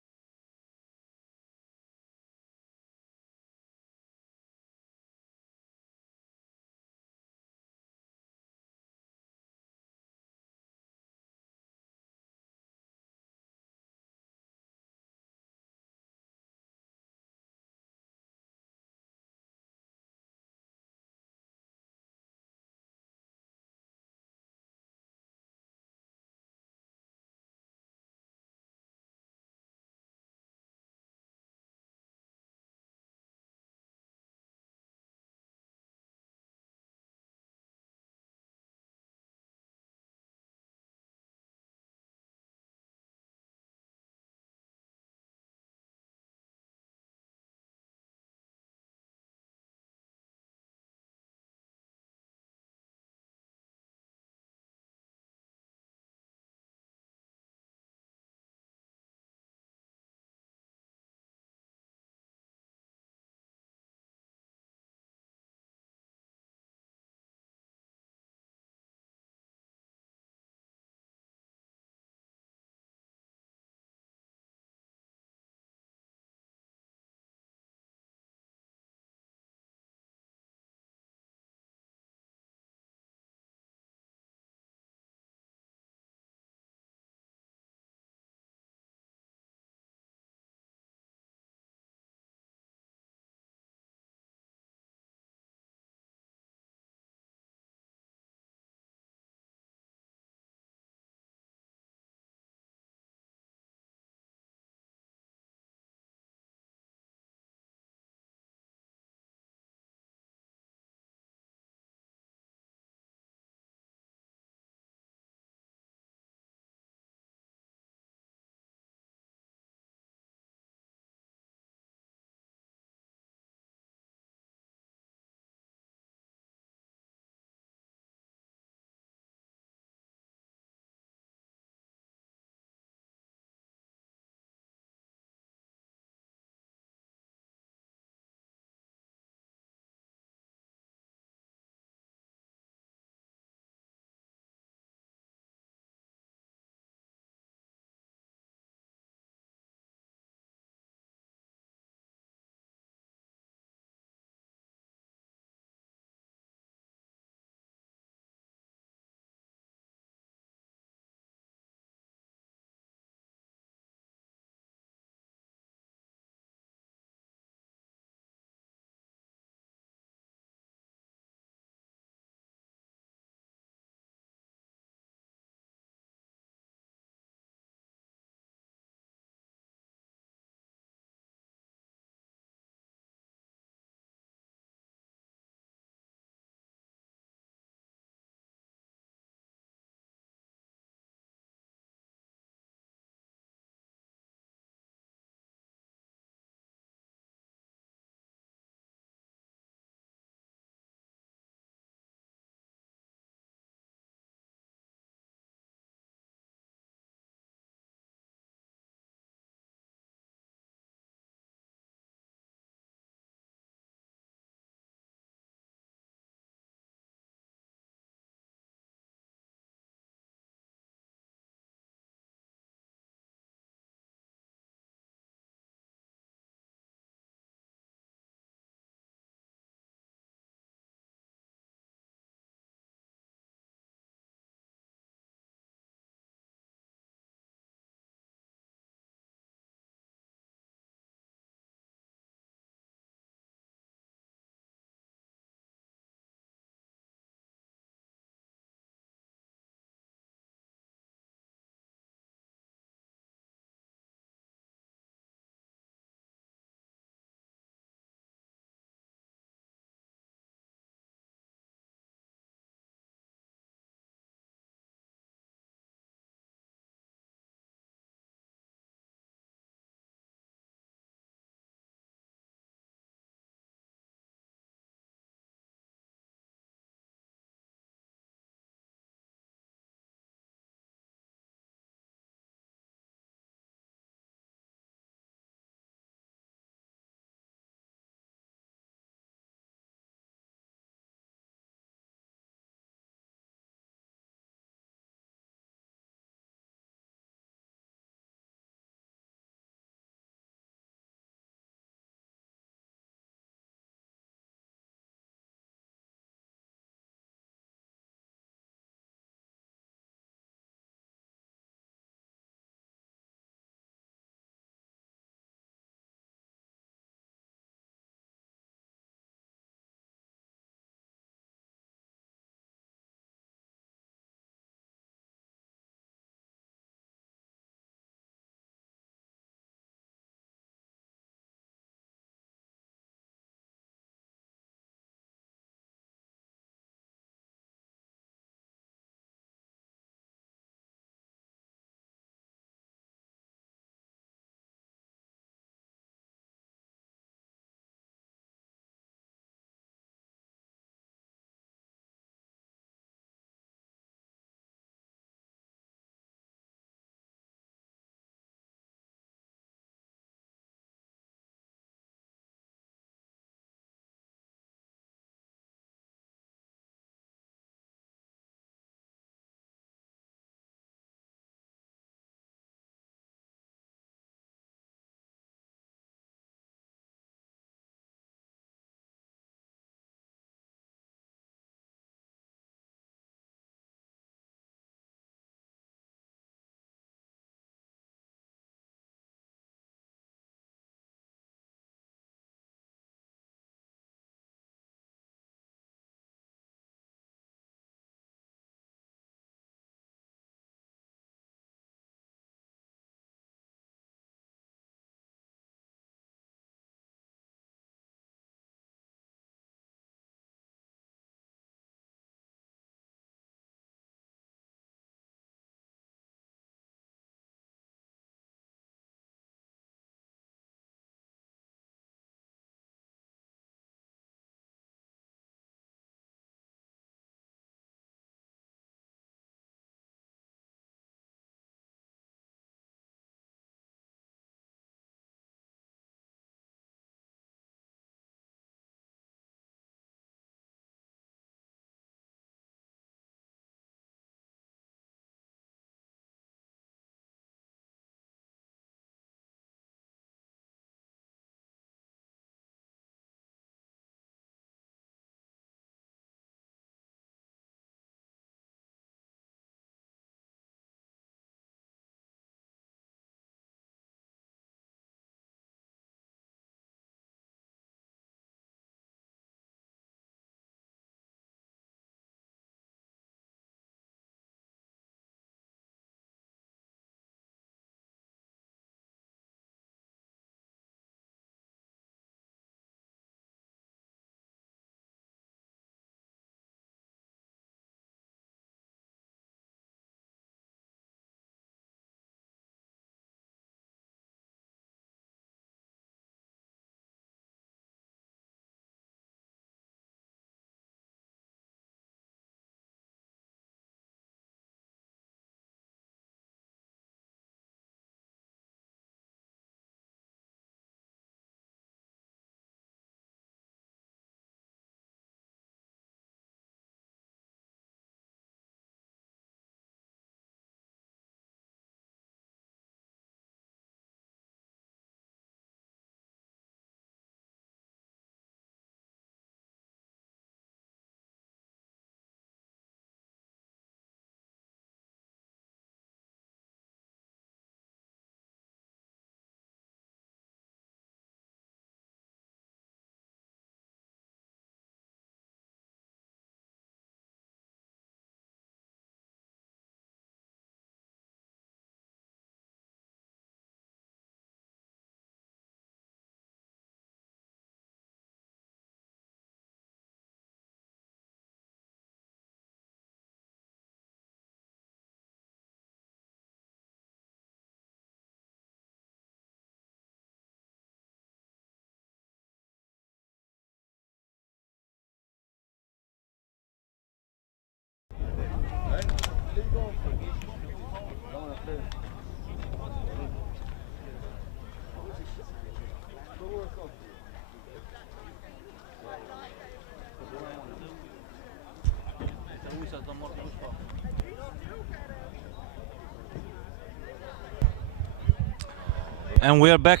And we are back,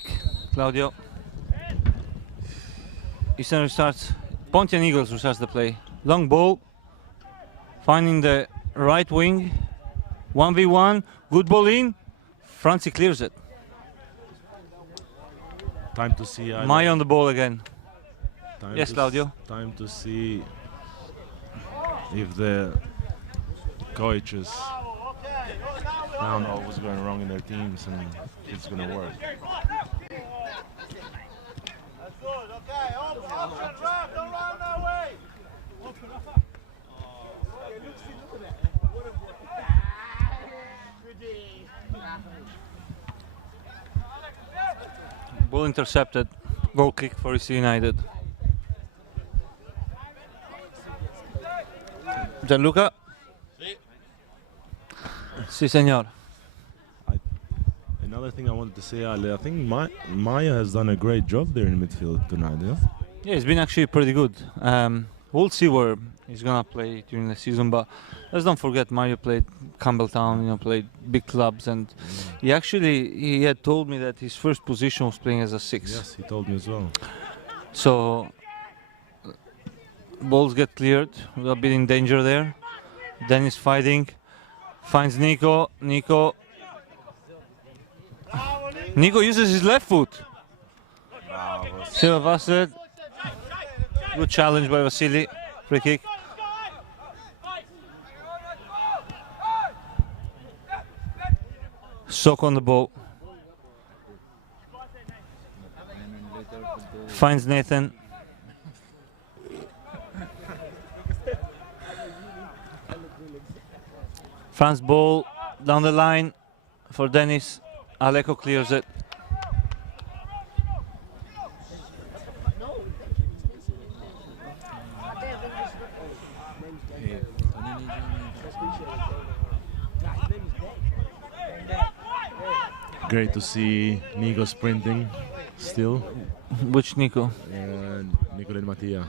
Claudio. Eastern restarts. Pontian Eagles restarts the play. Long ball, finding the right wing. 1v1, good ball in. Franci clears it. Time to see. Maya on the ball again. Time Yes, to Claudio. Time to see if the coaches now know what's going wrong in their teams and if it's going to work. That's good, okay. Option, drive, don't run that way. Ball intercepted. Goal kick for AC United. Gianluca? Si, senor. Another thing I wanted to say, Ali, I think Maya has done a great job there in midfield tonight. Yeah? Yeah, it's been actually pretty good. We'll see where he's gonna play during the season, but let's not forget Mario played Campbelltown, played big clubs, and he had told me that his first position was playing as a 6. Yes, he told me as well. So balls get cleared, we're a bit in danger there. Dennis fighting, finds Nico. Nico uses his left foot. Silva Vasset. Good challenge by Vasily. Free kick. Sok on the ball. Finds Nathan. France ball down the line for Dennis. Aleko clears it. Great to see Nico sprinting still. Which Nico? Nico and Mattia.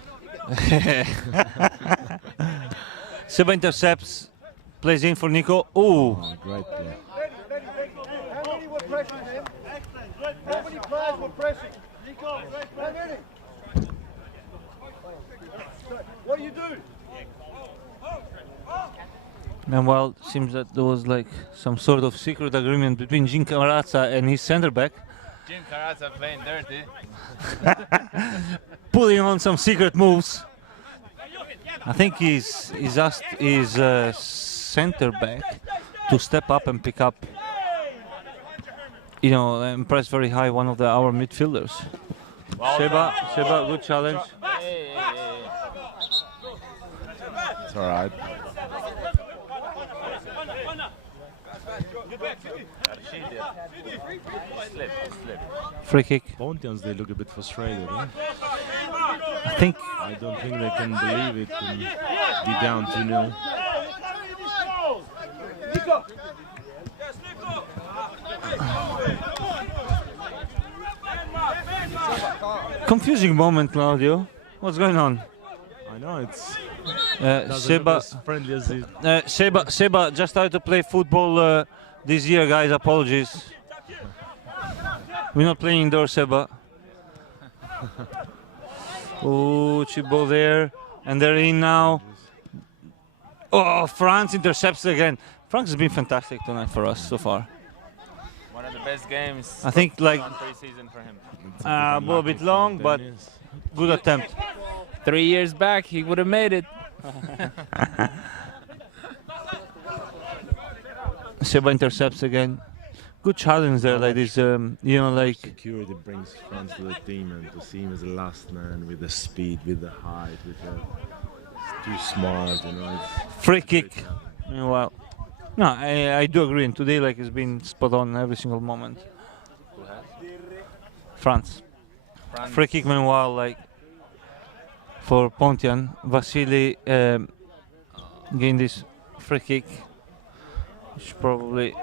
Seba intercepts, plays in for Nico. Ooh. Oh, great play. How many were pressing him? How many players were pressing? Nico, how many? What do you do? Meanwhile, seems that there was like some sort of secret agreement between Jim Carazza and his center back, Jim Carazza playing dirty. pulling on some secret moves. I think he's asked his center back to step up and pick up, and press very high one of our midfielders. Seba, good challenge. It's all right. Free kick. Pontians, they look a bit frustrated. Huh? I don't think they can believe it and be down 2-0. Confusing moment, Claudio. What's going on? I know it's Seba, as friendly as it. Seba just started to play football this year, guys. Apologies. We're not playing indoor, Seba. Oh, chip ball there, and they're in now. Oh, France intercepts again. France has been fantastic tonight for us so far. One of the best games. I think like pre-season for him. a bit long, but good attempt. 3 years back, he would have made it. Seba intercepts again. Good challenge there, like this, like Security brings France to the team, and to see him as the last man with the speed, with the height, with the too smart, It's free kick. Meanwhile, no, I do agree. And today, like, it's been spot on every single moment. France. Free kick. Meanwhile, like for Pontian, Vasily gained this free kick. Should probably.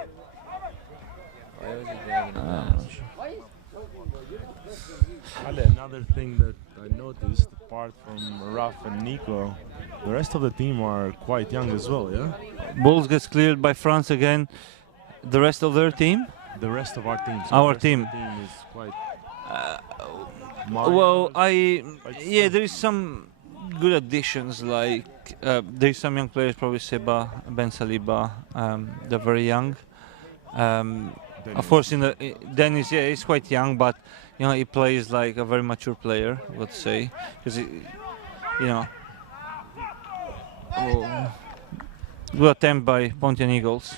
Ale, another thing that I noticed, apart from Raf and Nico, the rest of the team are quite young as well, yeah? Balls gets cleared by France again. The rest of their team? The rest of our team. Our the rest of team. the team is quite. Well, Quite there is some good additions. Like there is some young players, probably Seba, Ben Saliba. They're very young. Of course, Dennis, yeah, he's quite young, but you know he plays like a very mature player, I would say, because you know. Good attempt by Pontian Eagles.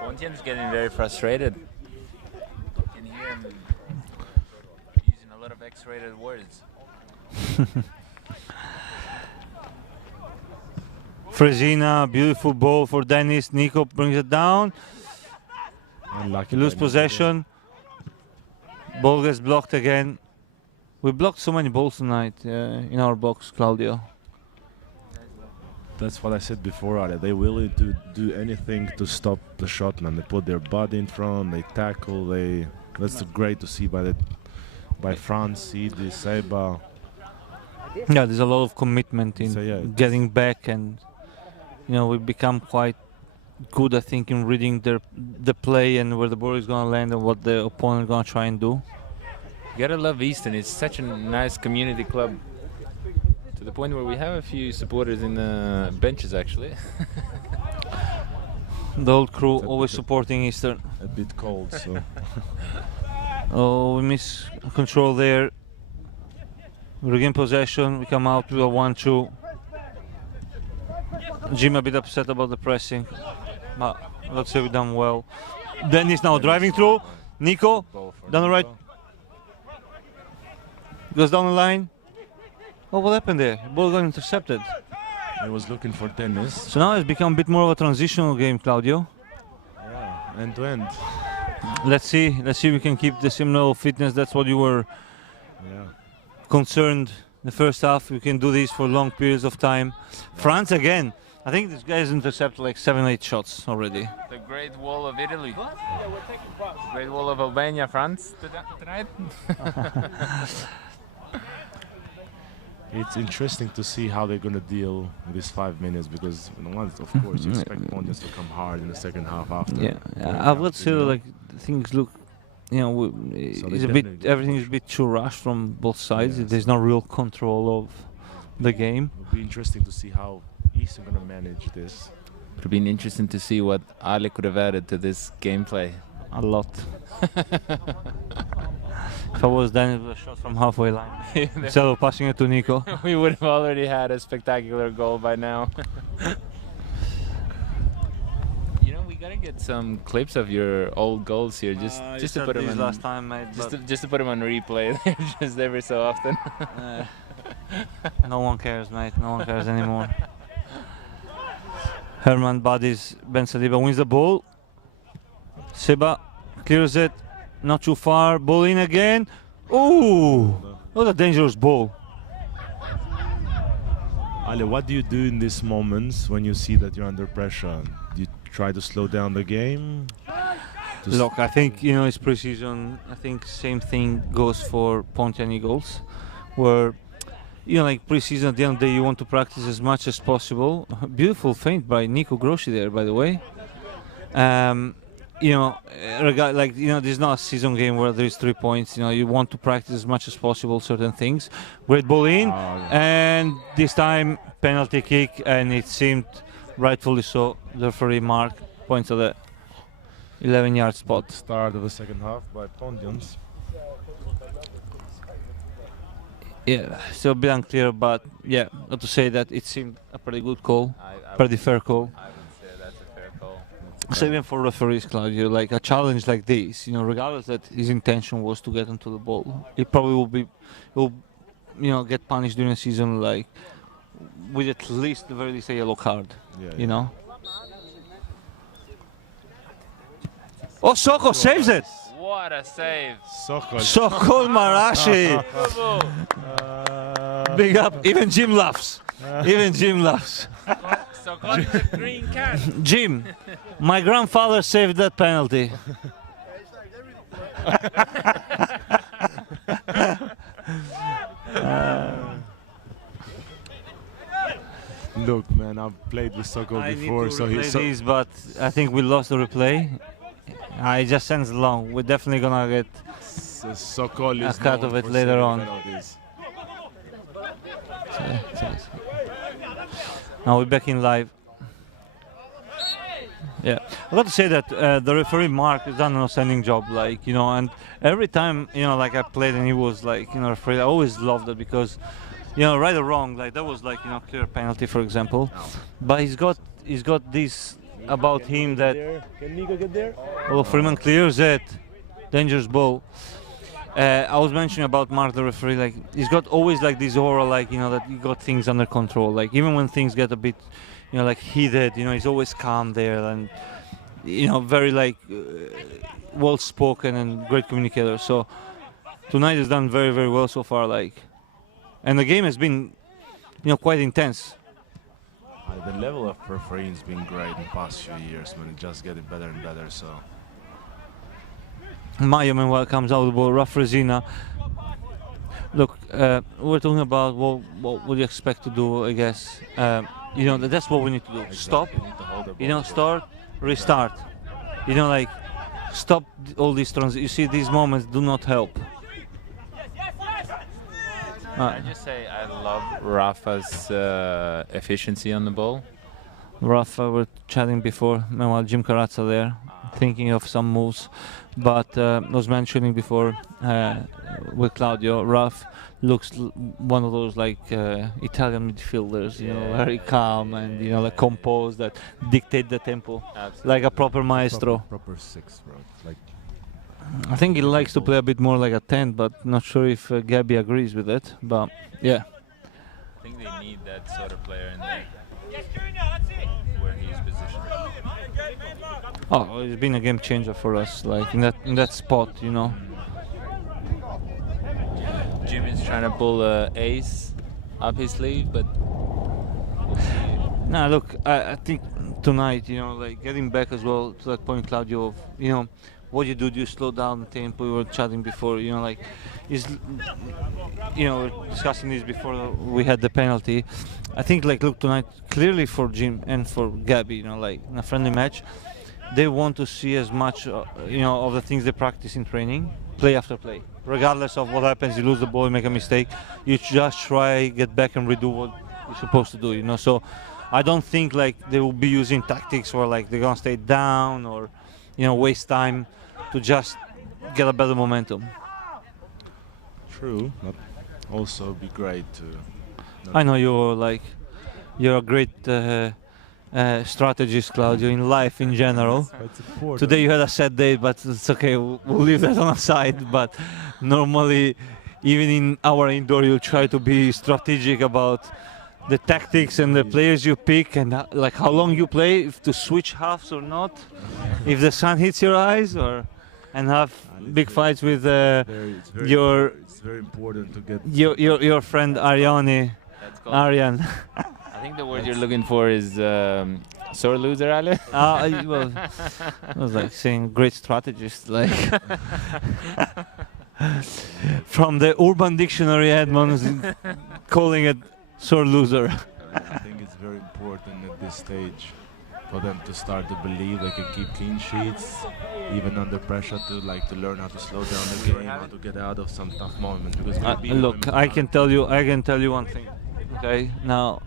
Pontian's getting very frustrated. You can hear him using a lot of X-rated words. Frezina, beautiful ball for Dennis. Nico brings it down. unlucky. Lose possession. Ball gets blocked again. We blocked so many balls tonight in our box, Claudio. That's what I said before, Ale. They're willing to do anything to stop the shot, man. They put their body in front, they tackle, that's great to see by France, Sidi, Seba. Yeah, there's a lot of commitment in So, yeah, getting back, and you know we become quite good, I think, in reading the play and where the ball is gonna land and what the opponent gonna try and do. You gotta love Easton. It's such a nice community club. To the point where we have a few supporters in the benches, actually. The whole crew It's a always bit- supporting Eastern. A bit cold, so. Oh, we miss control there. We regain possession. We come out with a 1-2. Jim a bit upset about the pressing, but let's say we done well. Dennis now driving through. Nico down the right. Goes down the line. Oh, what happened there? Ball got intercepted. I was looking for Dennis. So now it's become a bit more of a transitional game, Claudio. Yeah, end to end. Let's see if we can keep the same level of fitness. That's what you were Yeah. concerned the first half. We can do this for long periods of time. France again. I think this guy has intercepted like 7-8 shots already. The Great Wall of Italy. Great Wall of Albania, France tonight. It's interesting to see how they're going to deal with these 5 minutes because, once, of course, you expect Pontians to come hard in the second half after. Yeah, I would say like things look, you know, So it's they a bit definitely everything is a bit too rushed from both sides. Yeah, There's no real control of the game. It'll be interesting to see how Eastern going to manage this. It would have been interesting to see what Ale could have added to this gameplay. A lot. If I was Daniel, with a shot from halfway line instead of passing it to Nico. We would have already had a spectacular goal by now. You know, we gotta get some clips of your old goals here, just to put them on. last time, mate. Just to put them on replay, just every so often. No one cares, mate. No one cares anymore. Herman bodies Ben Saliba, wins the ball. Seba clears it, not too far. Ball in again. Ooh, what a dangerous ball. Ale, what do you do in these moments when you see that you're under pressure? Do you try to slow down the game? Look, I think, you know, it's pre-season. I think same thing goes for Pontian Eagles, where, you know, like pre-season, at the end of the day, you want to practice as much as possible. Beautiful feint by Nico Grossi there, by the way. You know, like, you know, this is not a season game where there is 3 points. You know, you want to practice as much as possible certain things. Great ball in, and this time penalty kick, and it seemed rightfully so. The referee Mark points at the 11-yard spot. Start of the second half by Pontians. Yeah, still a bit unclear, but yeah, not to say that it seemed a pretty good call, pretty fair call. I would say that's a fair call. So even for referees, Claudio, like a challenge like this, you know, regardless that his intention was to get into the ball, it probably will, you know, get punished during the season, like with at least the very least a yellow card. You know. Oh, Soko saves it. What a save! Sokol Marashi. Big up. Even Jim laughs. Even Jim laughs. So called green card. Jim, my grandfather saved that penalty. Look, man, I've played with Sokol I before, need to so replay he's these, but I think we lost the replay. I just sense long. We're definitely gonna get Sokol is a cut known of it for later saving on. penalties. Now we're back in live. Yeah, I got to say that the referee Mark has done an outstanding job. Like, you know, and every time, you know, like I played and he was like, you know, referee, I always loved it because, you know, right or wrong, like that was like, you know, clear penalty, for example. But he's got this about him that, Can Nico get there? oh, Freeman clears it, dangerous ball. I was mentioning about Mark the referee, like he's got always like this aura, like, you know, that he got things under control. Like even when things get a bit, you know, like heated, you know, he's always calm there and, you know, very like well spoken and great communicator. So tonight he's done very, very well so far. Like, and the game has been, you know, quite intense. The level of refereeing has been great in the past few years, man. It's just getting better and better. So Mayo meanwhile comes out with the ball, rough Resina. Look, we're talking about what would you expect to do, I guess. You know, that's what we need to do. Stop, Exactly. Need to hold the you know, ball. start, restart. You know, like, stop all these transitions. You see, these moments do not help. I just say I love Rafa's efficiency on the ball. Rafa, we're chatting before. Meanwhile, Jim Carazza there, thinking of some moves. But I was mentioning before with Claudio, Raf looks one of those like Italian midfielders, you know, very calm and, you know, like composed, that dictate the tempo, Absolutely. like a proper maestro. Proper six, bro. Like I think he likes to play a bit more like a 10, but not sure if Gabby agrees with it. But yeah. I think they need that sort of player in there. Where he's positioned. Oh, it's been a game changer for us, like in that spot, you know. Jim is trying to pull a ace up his sleeve, but we'll see. Nah, look, I think tonight, you know, like getting back as well to that point, Claudio, of, you know, what you do you slow down the tempo? We were chatting before, you know, like, is, you know, we were discussing this before we had the penalty. I think, like, look, tonight, clearly for Jim and for Gabby, you know, like, in a friendly match, they want to see as much, you know, of the things they practice in training, play after play. Regardless of what happens, you lose the ball, you make a mistake, you just try, get back and redo what you're supposed to do, you know. So I don't think, like, they will be using tactics where, like, they're going to stay down or, you know, waste time to just get a better momentum. true, but also be great to. I know you're a great strategist, Claudio, in life in general. It's important. Today you had a sad day, but it's okay. We'll leave that on the side. But normally, even in our indoor, you try to be strategic about the tactics and the players you pick, and like how long you play, if to switch halves or not, if the sun hits your eyes, or and have big fights with It's very important to get. your friend Ariane. That's called, Arian. I think the word you're looking for is sore loser, Ale. Well, I was like saying great strategist, like from the Urban Dictionary, Edmonds calling it sore loser. I think it's very important at this stage for them to start to believe they can keep clean sheets, even under pressure, to learn how to slow down the game, how to get out of some tough moments. Because Look, I can tell you one thing. Okay, now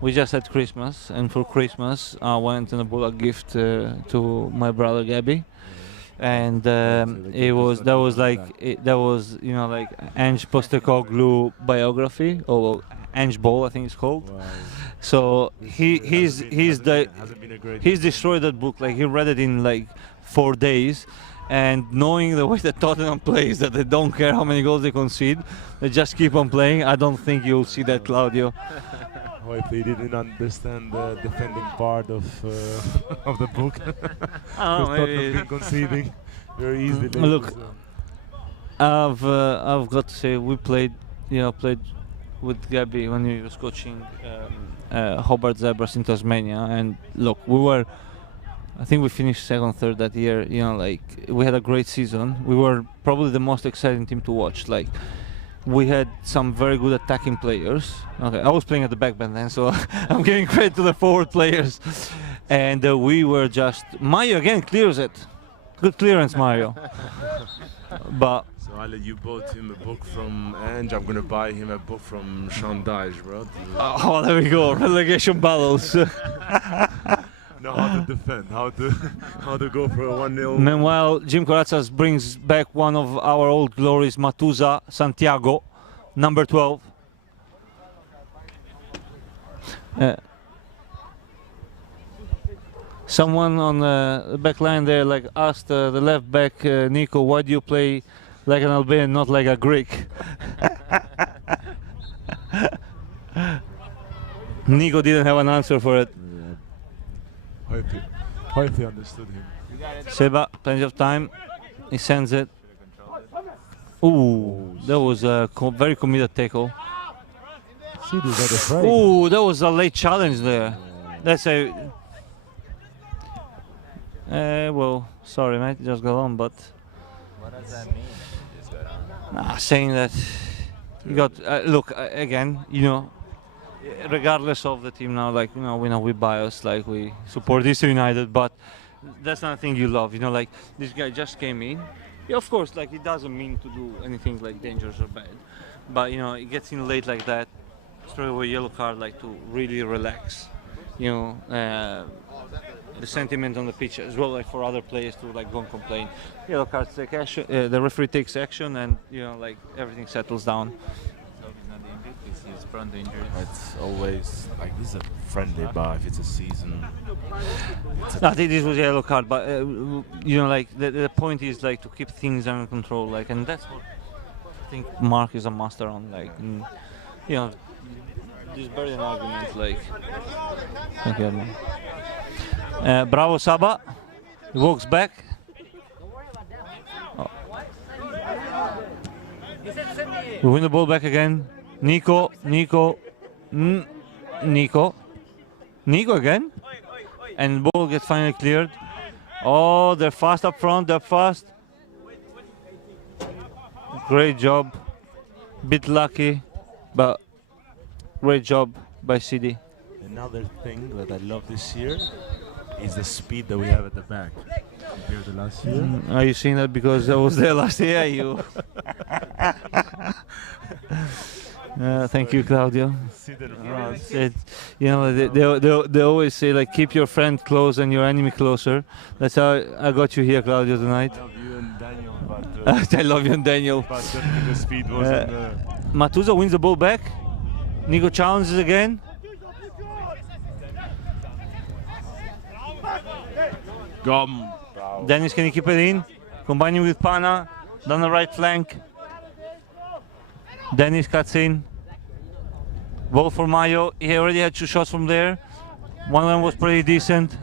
we just had Christmas, and for Christmas I went and bought a gift to my brother Gabby, and that was you know, like Ange Postecoglou biography, or Ange Ball I think it's called. Wow. So he's destroyed that book. Like, he read it in like 4 days, and knowing the way that Tottenham plays, that they don't care how many goals they concede, they just keep on playing. I don't think you'll see that, Claudio. Or if they didn't understand the defending part of of the book, I don't know, Tottenham maybe. been conceding very easily. Look, I've got to say, we played with Gabby when he was coaching Hobart Zebras in Tasmania, and look, I think we finished second, third that year. You know, like we had a great season. We were probably the most exciting team to watch. Like we had some very good attacking players. Okay, I was playing at the back then, so I'm giving credit to the forward players. And we were just Mario again clears it. Good clearance, Mario. But So I'll let you bought him a book from Ange. I'm gonna buy him a book from Sean Dyche, bro. oh, there we go. Relegation battles. Know how to defend, how to go for a 1-0. Meanwhile, Jim Corazas brings back one of our old glories, Matuza Santiago, number 12. Someone on the back line there like asked the left back, Nico, why do you play like an Albanian, not like a Greek? Nico didn't have an answer for it. Hope you understood him. Seba, plenty of time. He sends it. Ooh, that was a very committed tackle. City's not afraid. Ooh, that was a late challenge there. That's a. Well, sorry, mate, just got on, but. What does that mean? Saying that you got. Look, again, you know, regardless of the team now, like, you know, we bias, like we support DC United, but that's not a thing you love, you know, like this guy just came in. Yeah, of course, like it doesn't mean to do anything like dangerous or bad, but you know, he gets in late like that, straight away yellow card, like to really relax, you know, the sentiment on the pitch as well, like for other players to like go and complain. Yellow cards take action, the referee takes action, and you know, like everything settles down. He's prone to injuries. It's always like this is a friendly, but if it's a season, I think this was a yellow card, but you know, like the point is like to keep things under control, like, and that's what I think Mark is a master on, like, and, you know, this better than argument, like. Thank you, man. Bravo Saba, he walks back. Oh. We win the ball back again. Nico again, and ball gets finally cleared. Oh, they're fast up front, they're fast. Great job, bit lucky, but great job by CD. another thing that I love this year is the speed that we have at the back compared to last year. Are you saying that because I was there last year? You. Thank you, Claudio. You know, they always say like keep your friend close and your enemy closer. That's how I got you here, Claudio, tonight. I love you and Daniel, but I love you and Daniel. but definitely the speed wasn't. Matuza wins the ball back. Nico challenges again. Gum. Dennis, can you keep it in? Combining with Pana down the right flank. Dennis cuts in. Ball for Mayo. He already had 2 shots from there. One of them was pretty decent.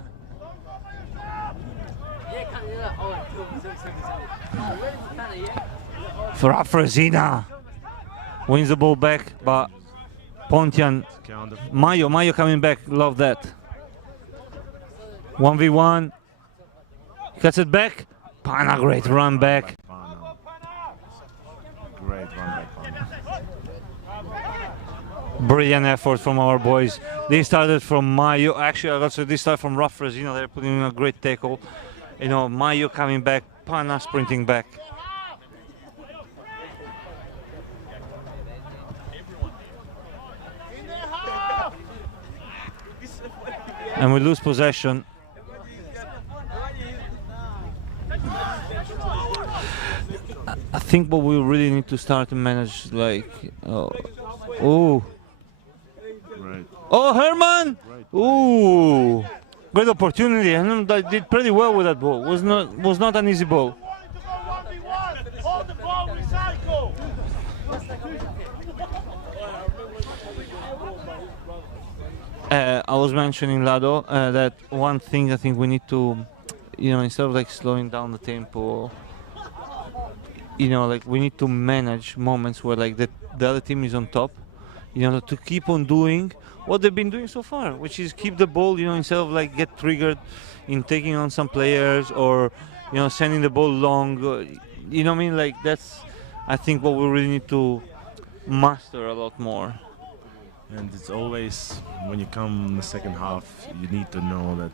For Afrezina. Wins the ball back, but Pontian. Mayo coming back. Love that. 1v1. Cuts it back. Pana, great run back. Great run back. Brilliant effort from our boys. They started from Mayo. Actually, I got to say this started from Afrezina. They're putting in a great tackle. You know, Mayo coming back. Pana sprinting back. And we lose possession. I think what we really need to start to manage, like, oh, Right. oh, Herman, ooh, great opportunity. And I did pretty well with that ball. Was not an easy ball. I was mentioning, Lado, that one thing I think we need to, you know, instead of like slowing down the tempo, you know, like we need to manage moments where like the other team is on top, to keep on doing what they've been doing so far, which is keep the ball, instead of like get triggered in taking on some players or, sending the ball long. You know what I mean? Like that's, I think, what we really need to master a lot more. And it's always, when you come in the second half, you need to know that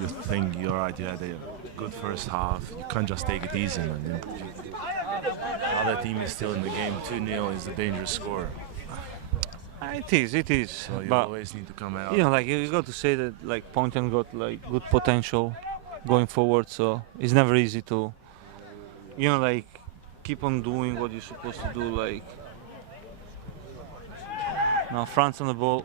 you think you're right, you had a good first half. You can't just take it easy, man. Other team is still in the game. 2-0 is a dangerous score. It is. So you but always need to come out. like you got to say that like Pontian got like good potential going forward. So it's never easy to, like keep on doing what you're supposed to do. Like now France on the ball.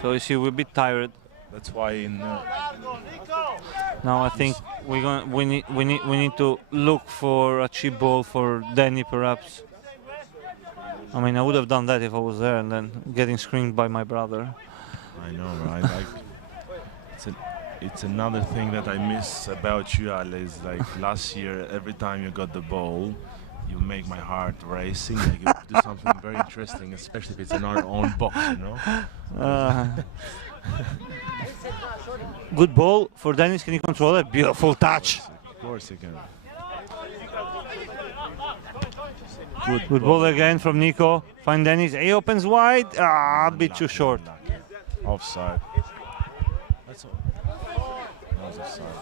So you see, we're a bit tired. That's why in Now I think we need to look for a cheap ball for Danny perhaps. I mean, I would have done that if I was there and then getting screened by my brother. I know, right? Like, it's another thing that I miss about you, Ale, is like last year, every time you got the ball, you make my heart racing. Like you do something very interesting, especially if it's in our own box, Good ball for Dennis. Can he control it? Beautiful touch. Of course he can. Good ball again from Nico. Find Dennis. He opens wide. A bit too short. Offside. That's all. That was offside.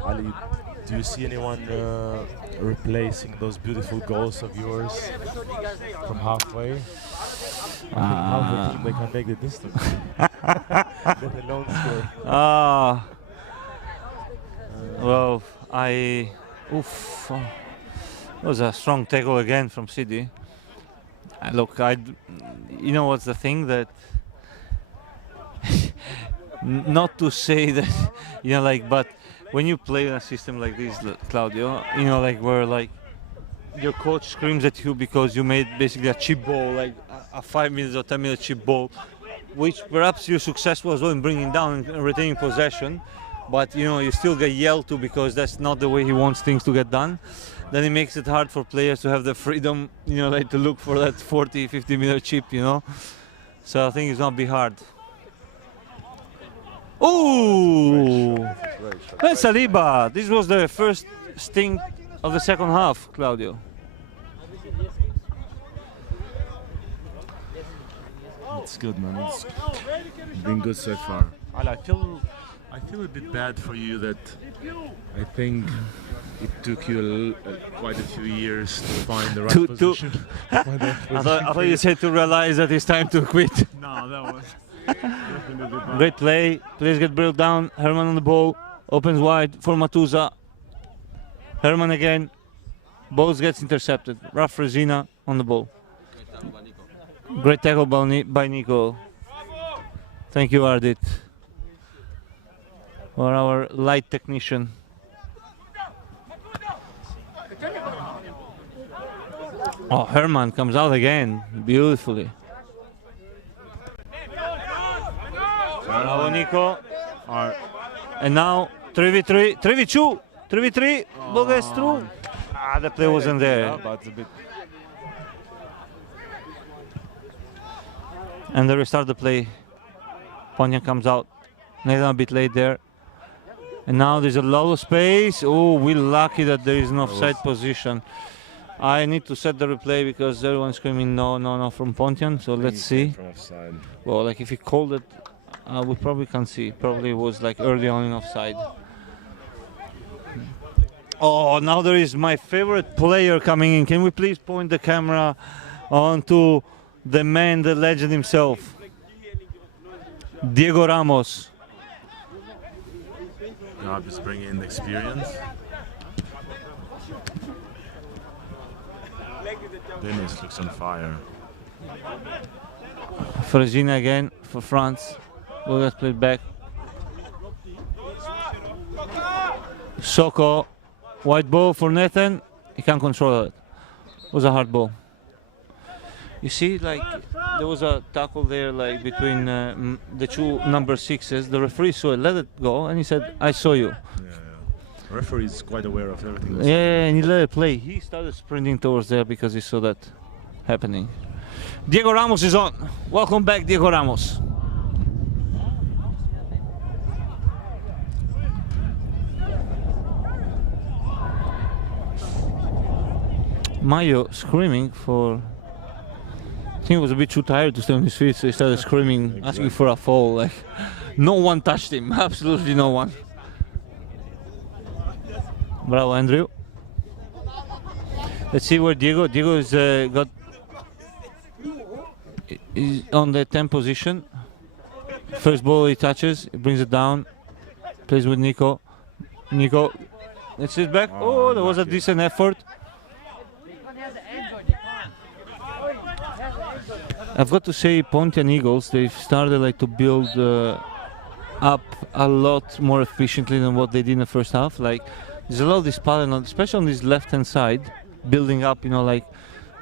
Ali, do you see anyone replacing those beautiful goals of yours from halfway? I think half the team, they can make the distance. Let alone score. Well, oof. It was a strong tackle again from City. Look, you know what's the thing that, not to say that, but when you play in a system like this, Claudio, where like your coach screams at you because you made basically a cheap ball, like a 5 minutes or 10 minute cheap ball, which perhaps you're successful as well in bringing down and retaining possession, but you still get yelled to because that's not the way he wants things to get done. Then it makes it hard for players to have the freedom, to look for that 40, 50 minute chip, So I think it's gonna be hard. Ooh! That's Saliba. This was the first sting of the second half, Claudio. It's good, man. It's been good so far. I feel a bit bad for you that I think it took you quite a few years to find the right position. I thought you said to realize that it's time to quit. No, that was definitely bad. Great play. Players get brought down. Herman on the ball. Opens wide for Matuza. Herman again. Balls gets intercepted. Raf Resina on the ball. Great tackle by Nico. Thank you, Ardit, for our light technician. Oh, Herman comes out again beautifully. Bravo, Nico. And now 3v3, 3v2, 3v3. Ball gets through. The play wasn't there. And they restart the play. Pontian comes out. Nathan a bit late there. And now there's a lot of space. Oh, we're lucky that there is an offside position. I need to set the replay because everyone's screaming no from Pontian. So let's see. Well, like if he called it, we probably can't see. Probably it was like early on in offside. Oh, now there is my favorite player coming in. Can we please point the camera onto the man, the legend himself, Diego Ramos. God is bringing in the experience. Dennis looks on fire. Fresina again for France. We'll get played back. Soko, white ball for Nathan. He can't control it. It was a hard ball. You see, like there was a tackle there, like between the two number 6s. The referee saw it, let it go, and he said, "I saw you." The referee is quite aware of everything. Yeah, and he let it play. He started sprinting towards there because he saw that happening. Diego Ramos is on. Welcome back, Diego Ramos. Mayo screaming for. I think he was a bit too tired to stay on his feet, so he started screaming, asking for a foul. Like, no one touched him. Absolutely no one. Bravo, Andrew. Let's see where Diego. Diego is is on the 10 position. First ball he touches, he brings it down, plays with Nico. Nico, let's sit back. Oh, there was a decent effort. I've got to say, Pontian Eagles, they've started like to build up a lot more efficiently than what they did in the first half. Like, there's a lot of this pattern, especially on this left-hand side, building up, you know, like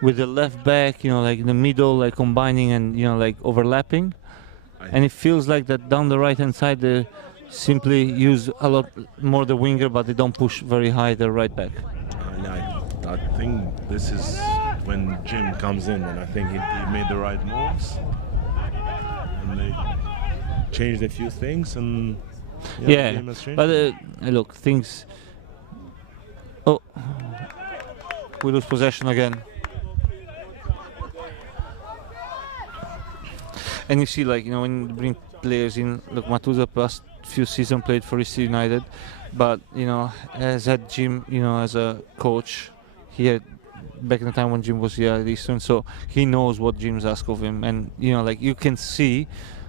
with the left back, you know, like in the middle, like combining and, you know, like overlapping. And it feels like that down the right-hand side, they simply use a lot more the winger, but they don't push very high the right back. I think this is when Jim comes in, and I think he made the right moves. And they changed a few things, and yeah, but look, things. Oh, we lose possession again. And you see, like, you know, when you bring players in, look, Matuza past few seasons played for East United, but, you know, has had Jim, you know, as a coach. He had, back in the time when Jim was here at Eastern, so he knows what Jim's asked of him. And, you know, like, you can see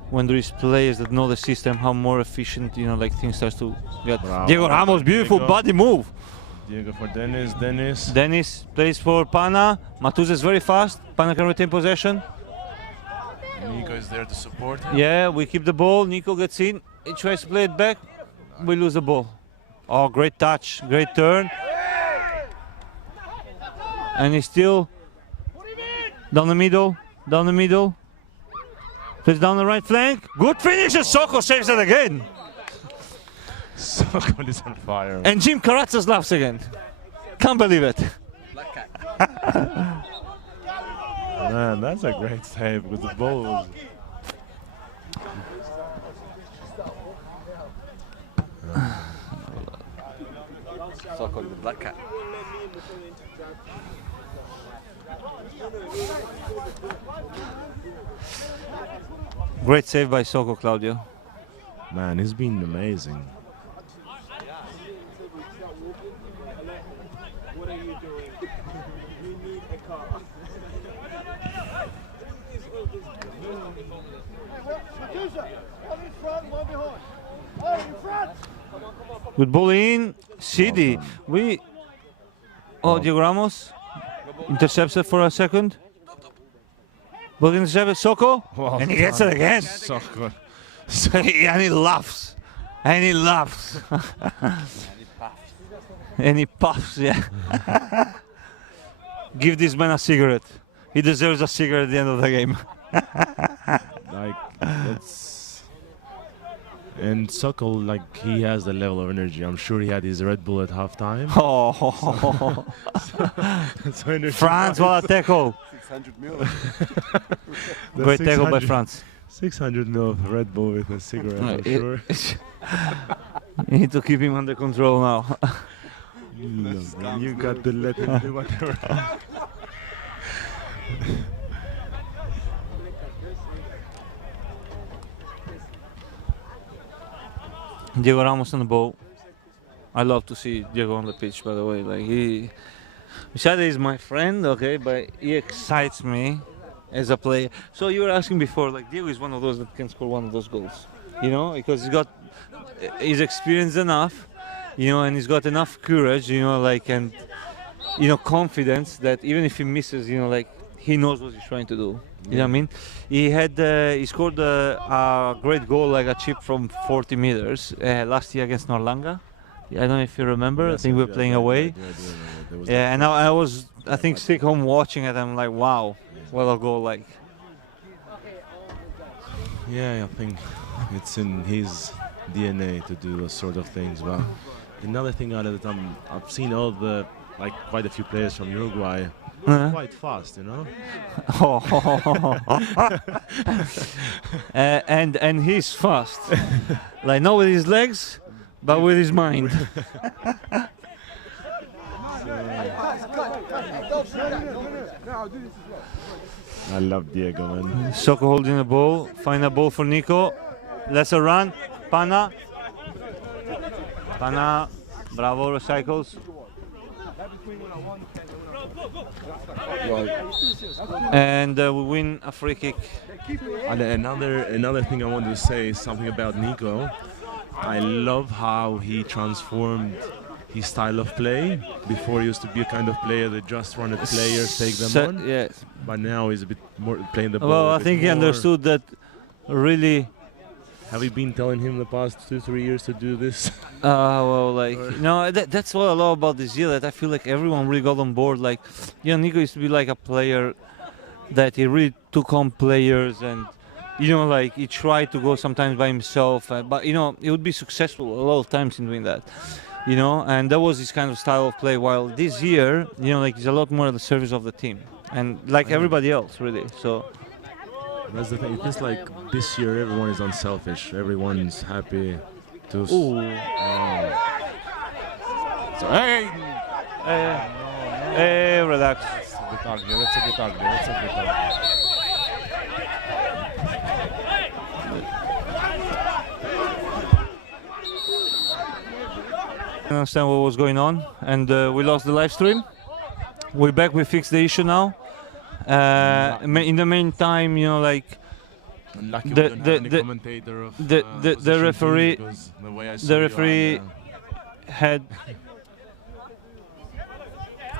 when there is players that know the system, how more efficient, you know, like, things starts to get. Bravo. Diego Ramos, beautiful body move. Diego for Dennis. Dennis plays for Pana. Matuza is very fast. Pana can retain possession. Nico is there to support him. Yeah, we keep the ball. Nico gets in. He tries to play it back. We lose the ball. Oh, great touch. Great turn. And he's still down the middle. Down the middle. Plays down the right flank. Good finish. And Soko saves it again. Soko is on fire. And Jim Karatzas laughs again. Can't believe it. Man, that's a great save because the ball was... Soko the black cat. Great save by Soko, Claudio. Man, he's been amazing. What are you doing? You need a car. Good ball in. CD. We. Oh, Diego Ramos intercepts it for a second. Ball intercepted. Soko. Wow, And he gets it again. Soko. And he laughs. And he laughs. And he puffs, yeah. Give this man a cigarette. He deserves a cigarette at the end of the game. Like, that's... And Sokol, like, he has the level of energy. I'm sure he had his Red Bull at halftime. Oh. So energy France, what a tackle. 600 mil. Great tackle by France. 600 mil of Red Bull with a cigarette, I'm sure. You need to keep him under control now. You got to let him do whatever. Diego Ramos on the ball. I love to see Diego on the pitch, by the way. Like, besides he's my friend, okay, but he excites me as a player. So you were asking before, like, Diego is one of those that can score one of those goals, you know, because he's experienced enough, you know, and he's got enough courage, you know, like, and, you know, confidence that even if he misses, you know, like, he knows what he's trying to do. You know what I mean? He scored a great goal, like a chip from 40 meters last year against Norlanga. I don't know if you remember. Yes, I think we were playing away. Yeah, And I was, I think, sick home watching it. I'm like, wow, what a goal! Like, Yeah, I think it's in his DNA to do those sort of things. But another thing out of it, I've seen quite a few players from Uruguay quite fast, you know. And he's fast, like not with his legs, but with his mind. I love Diego, man. Soko holding the ball, find a ball for Nico. Let's a run. Pana, bravo, recycles. And we win a free kick. And another thing I wanted to say is something about Nico. I love how he transformed his style of play. Before he used to be a kind of player that just wanted players, take them on. Yes. But now he's a bit more playing the ball. Well, I think he understood that really. Have you been telling him the past 2-3 years to do this? Well, like, no, that's what I love about this year, that I feel like everyone really got on board. Like, Nico used to be like a player that he really took on players, and, like, he tried to go sometimes by himself, but, he would be successful a lot of times in doing that, and that was his kind of style of play. While this year, like, he's a lot more at the service of the team, and like everybody else, really, so. That's the thing. It feels like this year everyone is unselfish. Everyone's happy to. Ooh. So, hey! Hey, relax. That's a bit ugly. That's a bit ugly. That's a bit ugly. I understand what was going on, and we lost the live stream. We're back. We fixed the issue now. In the meantime, like the referee had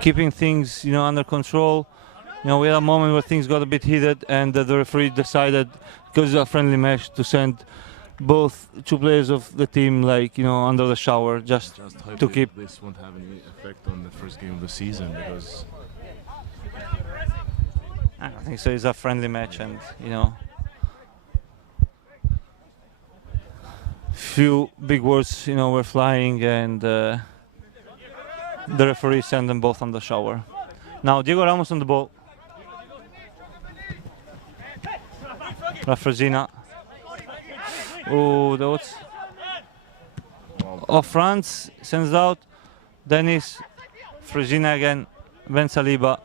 keeping things under control. We had a moment where things got a bit heated, and the referee decided, because it's a friendly match, to send two players of the team under the shower just to keep. This won't have any effect on the first game of the season, because I think so. It's a friendly match, and few big words were flying, and the referee sent them both on the shower. Now Diego Ramos on the ball. Rafrezina. Oh, that was off France, sends out Dennis, Frezina again, Ben Saliba.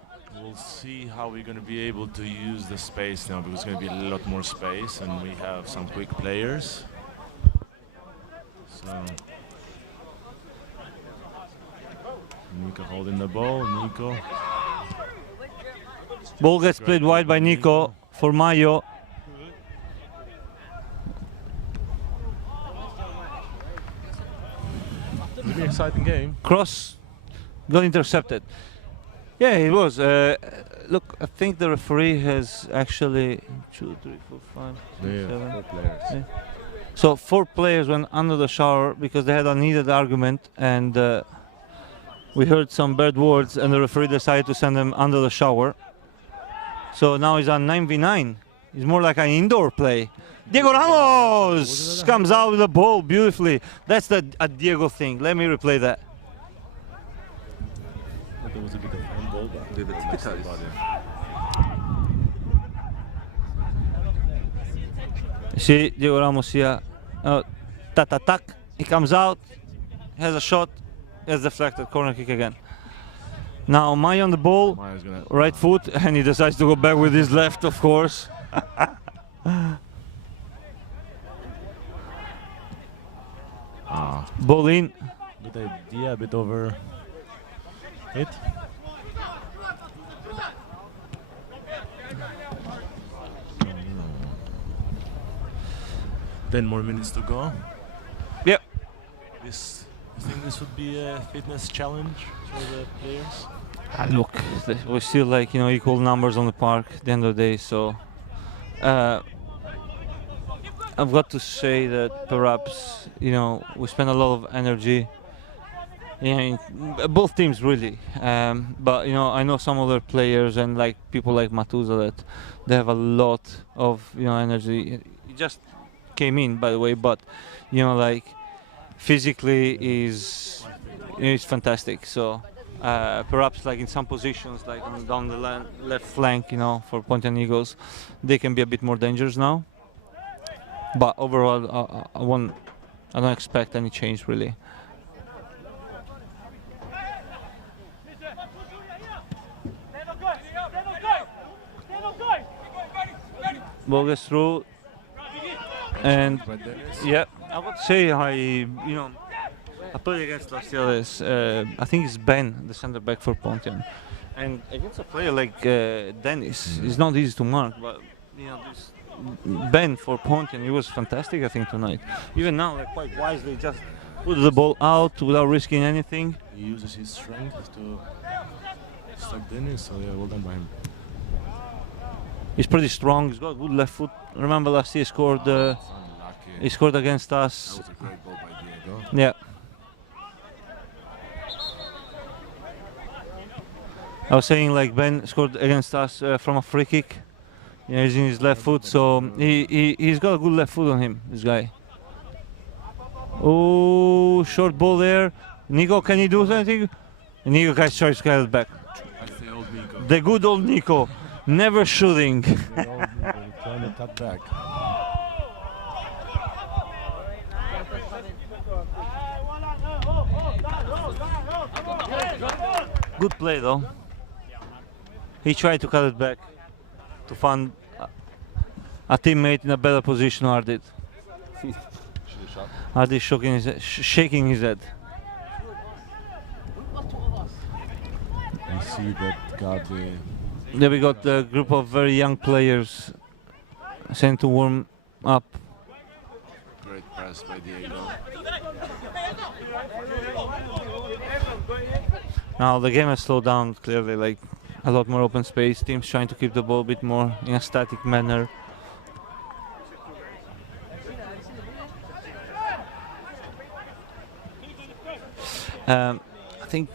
we'll see how we're going to be able to use the space now, because it's going to be a lot more space and we have some quick players. So Nico holding the ball. Nico. Ball gets played wide by Nico for Mayo. It's a very exciting game. Cross got intercepted. Yeah, it was. Look, I think the referee has actually 2, 3, 4, 5, 6, 7. 4 players. Yeah. So 4 players went under the shower because they had a needed argument, and we heard some bad words, and the referee decided to send them under the shower. So now he's on 9v9. It's more like an indoor play. Diego Ramos comes out with the ball beautifully. That's a Diego thing. Let me replay that. There was a bit of handball, See Diego Ramos here. Tack. He comes out, has a shot, has deflected, corner kick again. Now Maya on the ball, right foot, and he decides to go back with his left, of course. Ball in. Good idea, a bit over it. Ten more minutes to go. Yep. You think this would be a fitness challenge for the players? Look, we're still like equal numbers on the park at the end of the day, so I've got to say that perhaps we spend a lot of energy in both teams really, but I know some other players and like people like Matuza that they have a lot of energy. just came in, by the way, but you know, like physically is fantastic. So perhaps like in some positions, like down the left flank, you know, for Pontian Eagles, they can be a bit more dangerous now. But overall, I don't expect any change really. Ball gets through, and yeah, I would say I played against last year. I think it's Ben, the centre back for Pontian, and against a player like Dennis, it's not easy to mark. But you know, this Ben for Pontian, he was fantastic. I think tonight, even now, like quite wisely, just put the ball out without risking anything. He uses his strength to stop Dennis, so yeah, well done by him. He's pretty strong. He's got a good left foot. Remember last year he scored against us. That was a great ball by Diego. Yeah. I was saying like Ben scored against us from a free kick. Yeah, he's in his left foot, so he's got a good left foot on him. This guy. Oh, short ball there. Nico, can you do something? Nico guys tries to get it back. That's the old Nico. The good old Nico. Never shooting. Trying to cut back. Good play though. He tried to cut it back to find a teammate in a better position. Ardit. Ardit shaking his head. You see that got the. There we got a group of very young players sent to warm up. Great pass by Diego. Now the game has slowed down clearly, like a lot more open space. Teams trying to keep the ball a bit more in a static manner. I think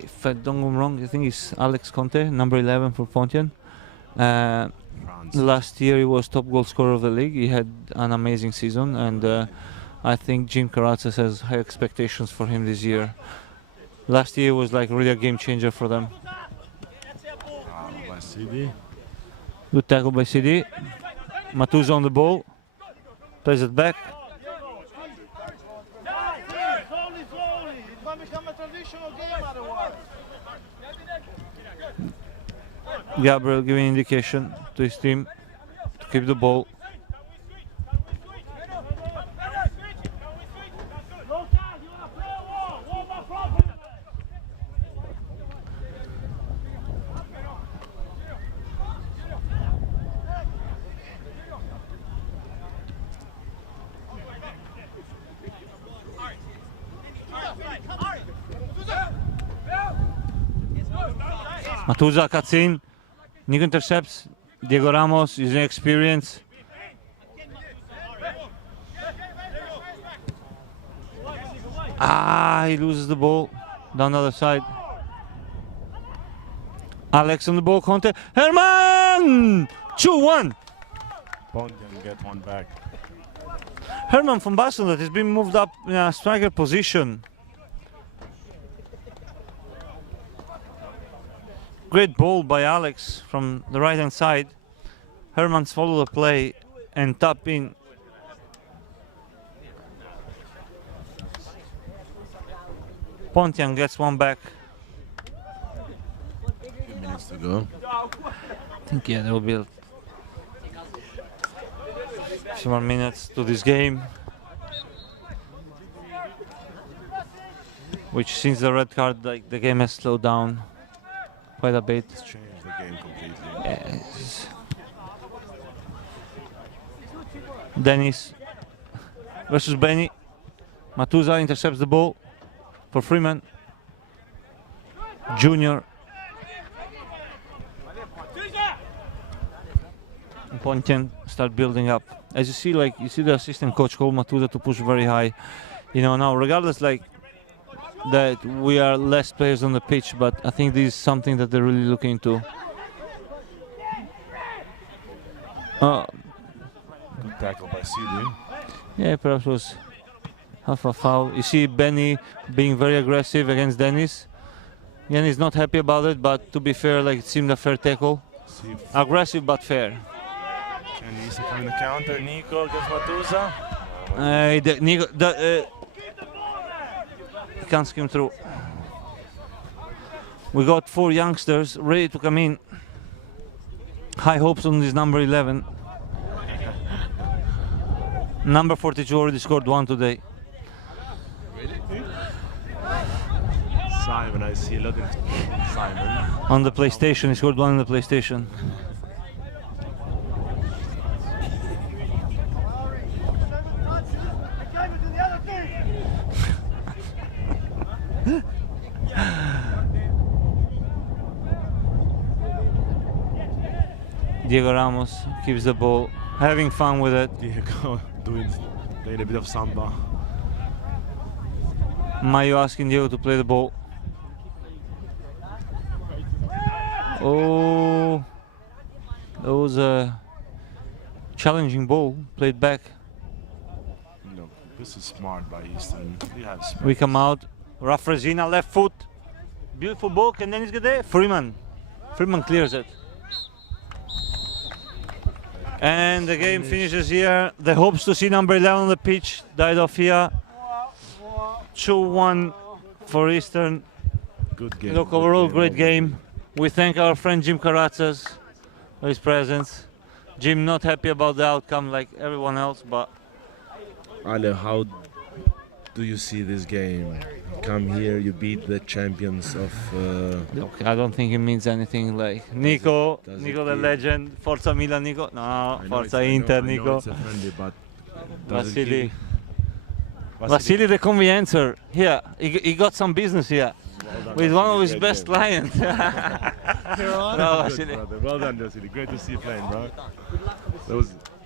if I don't go wrong, I think it's Alex Conte, number 11 for Pontian. Last year he was top goal scorer of the league. He had an amazing season, and I think Jim Karatsas has high expectations for him this year. Last year was like really a game changer for them. By CD. Good tackle by CD. Matuza on the ball, plays it back. Gabriel giving indication to his team to keep the ball. Matuza cuts in. Nico intercepts. Diego Ramos using experience. He loses the ball down the other side. Alex on the ball, Conte. Herman! 2-1. Pontian get one back. Herman from Barcelona has been moved up in a striker position. Great ball by Alex from the right hand side. Herman's follow the play and tap in. Pontian gets one back. Few minutes to go. I think there will be a few more minutes to this game, which since the red card, like the game has slowed down quite a bit. It's changed the game completely. Yes. Dennis versus Benny. Matuza intercepts the ball for Freeman. Junior. And Pontian start building up. As you see, like you see the assistant coach called Matuza to push very high. You know, now regardless like that we are less players on the pitch, but I think this is something that they're really looking into. Good tackle by CD. Yeah, perhaps was half a foul. You see Benny being very aggressive against Dennis. Yanni's not happy about it, but to be fair, like it seemed a fair tackle. Aggressive but fair. And he's coming to counter. Nico against Matusa. He can't skim through. We got 4 youngsters ready to come in. High hopes on this number 11. Number 42 already scored 1 today. Simon, I see a lot of Simon. On the PlayStation, he scored 1 on the PlayStation. Diego Ramos keeps the ball, having fun with it. Diego playing a bit of samba. Mayo asking Diego to play the ball. Oh, that was a challenging ball played back. No, this is smart by Eastern. You have space. We come out. Rough Resina, left foot. Beautiful ball. And then he's there. Freeman clears it. And the game finishes here. The hopes to see number 11 on the pitch died off here. 2-1 for Eastern. Good game. Look, overall, great game. We thank our friend Jim Karatsas for his presence. Jim not happy about the outcome like everyone else, but Ale, how do you see this game? Come here, you beat the champions of. look, I don't think it means anything. Like Nico the legend, Forza Milan, Nico. No, Forza Inter, Nico. I know it's a friendly, but Vasily the conveyancer. Here, he got some business here with one of his best clients. Well done, Vasily. Great to see you playing, bro.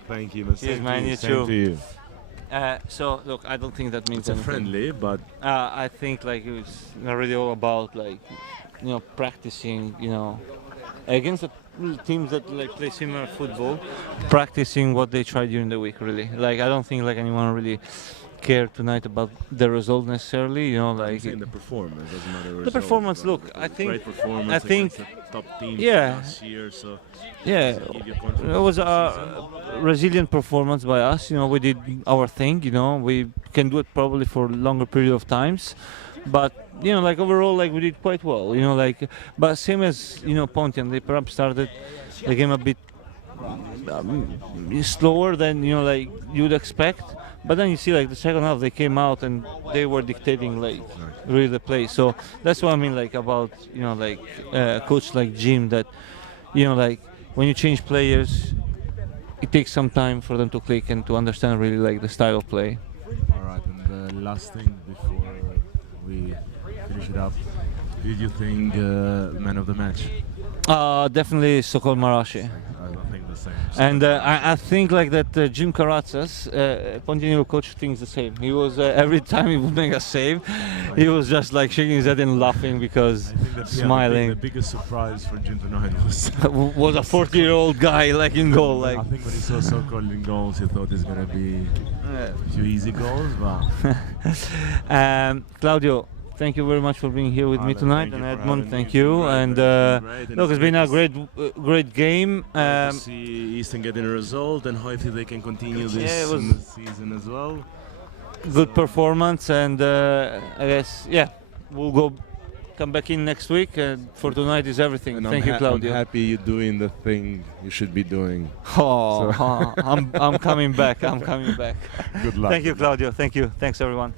Thank you. Yes, man, you same to you. So look, I don't think that means It's a anything. friendly, but I think like it's not really all about like practicing, against the teams that like play similar football, practicing what they try during the week. Really, like I don't think like anyone really care tonight about the result necessarily. Like the performance doesn't matter. the performance. Look, I think great performance. I think against the top team last year, so yeah, it was a resilient performance by us. We did our thing. We can do it probably for a longer period of times, but like overall, like we did quite well. But same as Pontian, they perhaps started the game a bit slower than like you'd expect. But then you see like the second half they came out and they were dictating like really the play. So that's what I mean like about a coach like Jim, that like when you change players it takes some time for them to click and to understand really like the style of play. All right, and the last thing before we finish it up, did you think man of the match? Definitely Sokol Marashi. I think the same. And I think like that Jim Karatsas, Pontian coach, thinks the same. He was every time he would make a save, he was just like shaking his head and laughing because smiling. The biggest surprise for Jim tonight was was a 40-year-old guy like in goal. Like I think when he saw Sokol in goals, he thought it's gonna be a few easy goals, but Claudio, thank you very much for being here with me tonight, and Edmund, thank you. And look, it's been a great game. To see Eastern getting a result, and hopefully they can continue this season as well. Good performance, and I guess we'll come back in next week. And for tonight is everything. And thank you, Claudio. I'm happy you're doing the thing you should be doing. I'm coming back. I'm coming back. Good luck. Thank you, Claudio. Thank you. Thanks, everyone.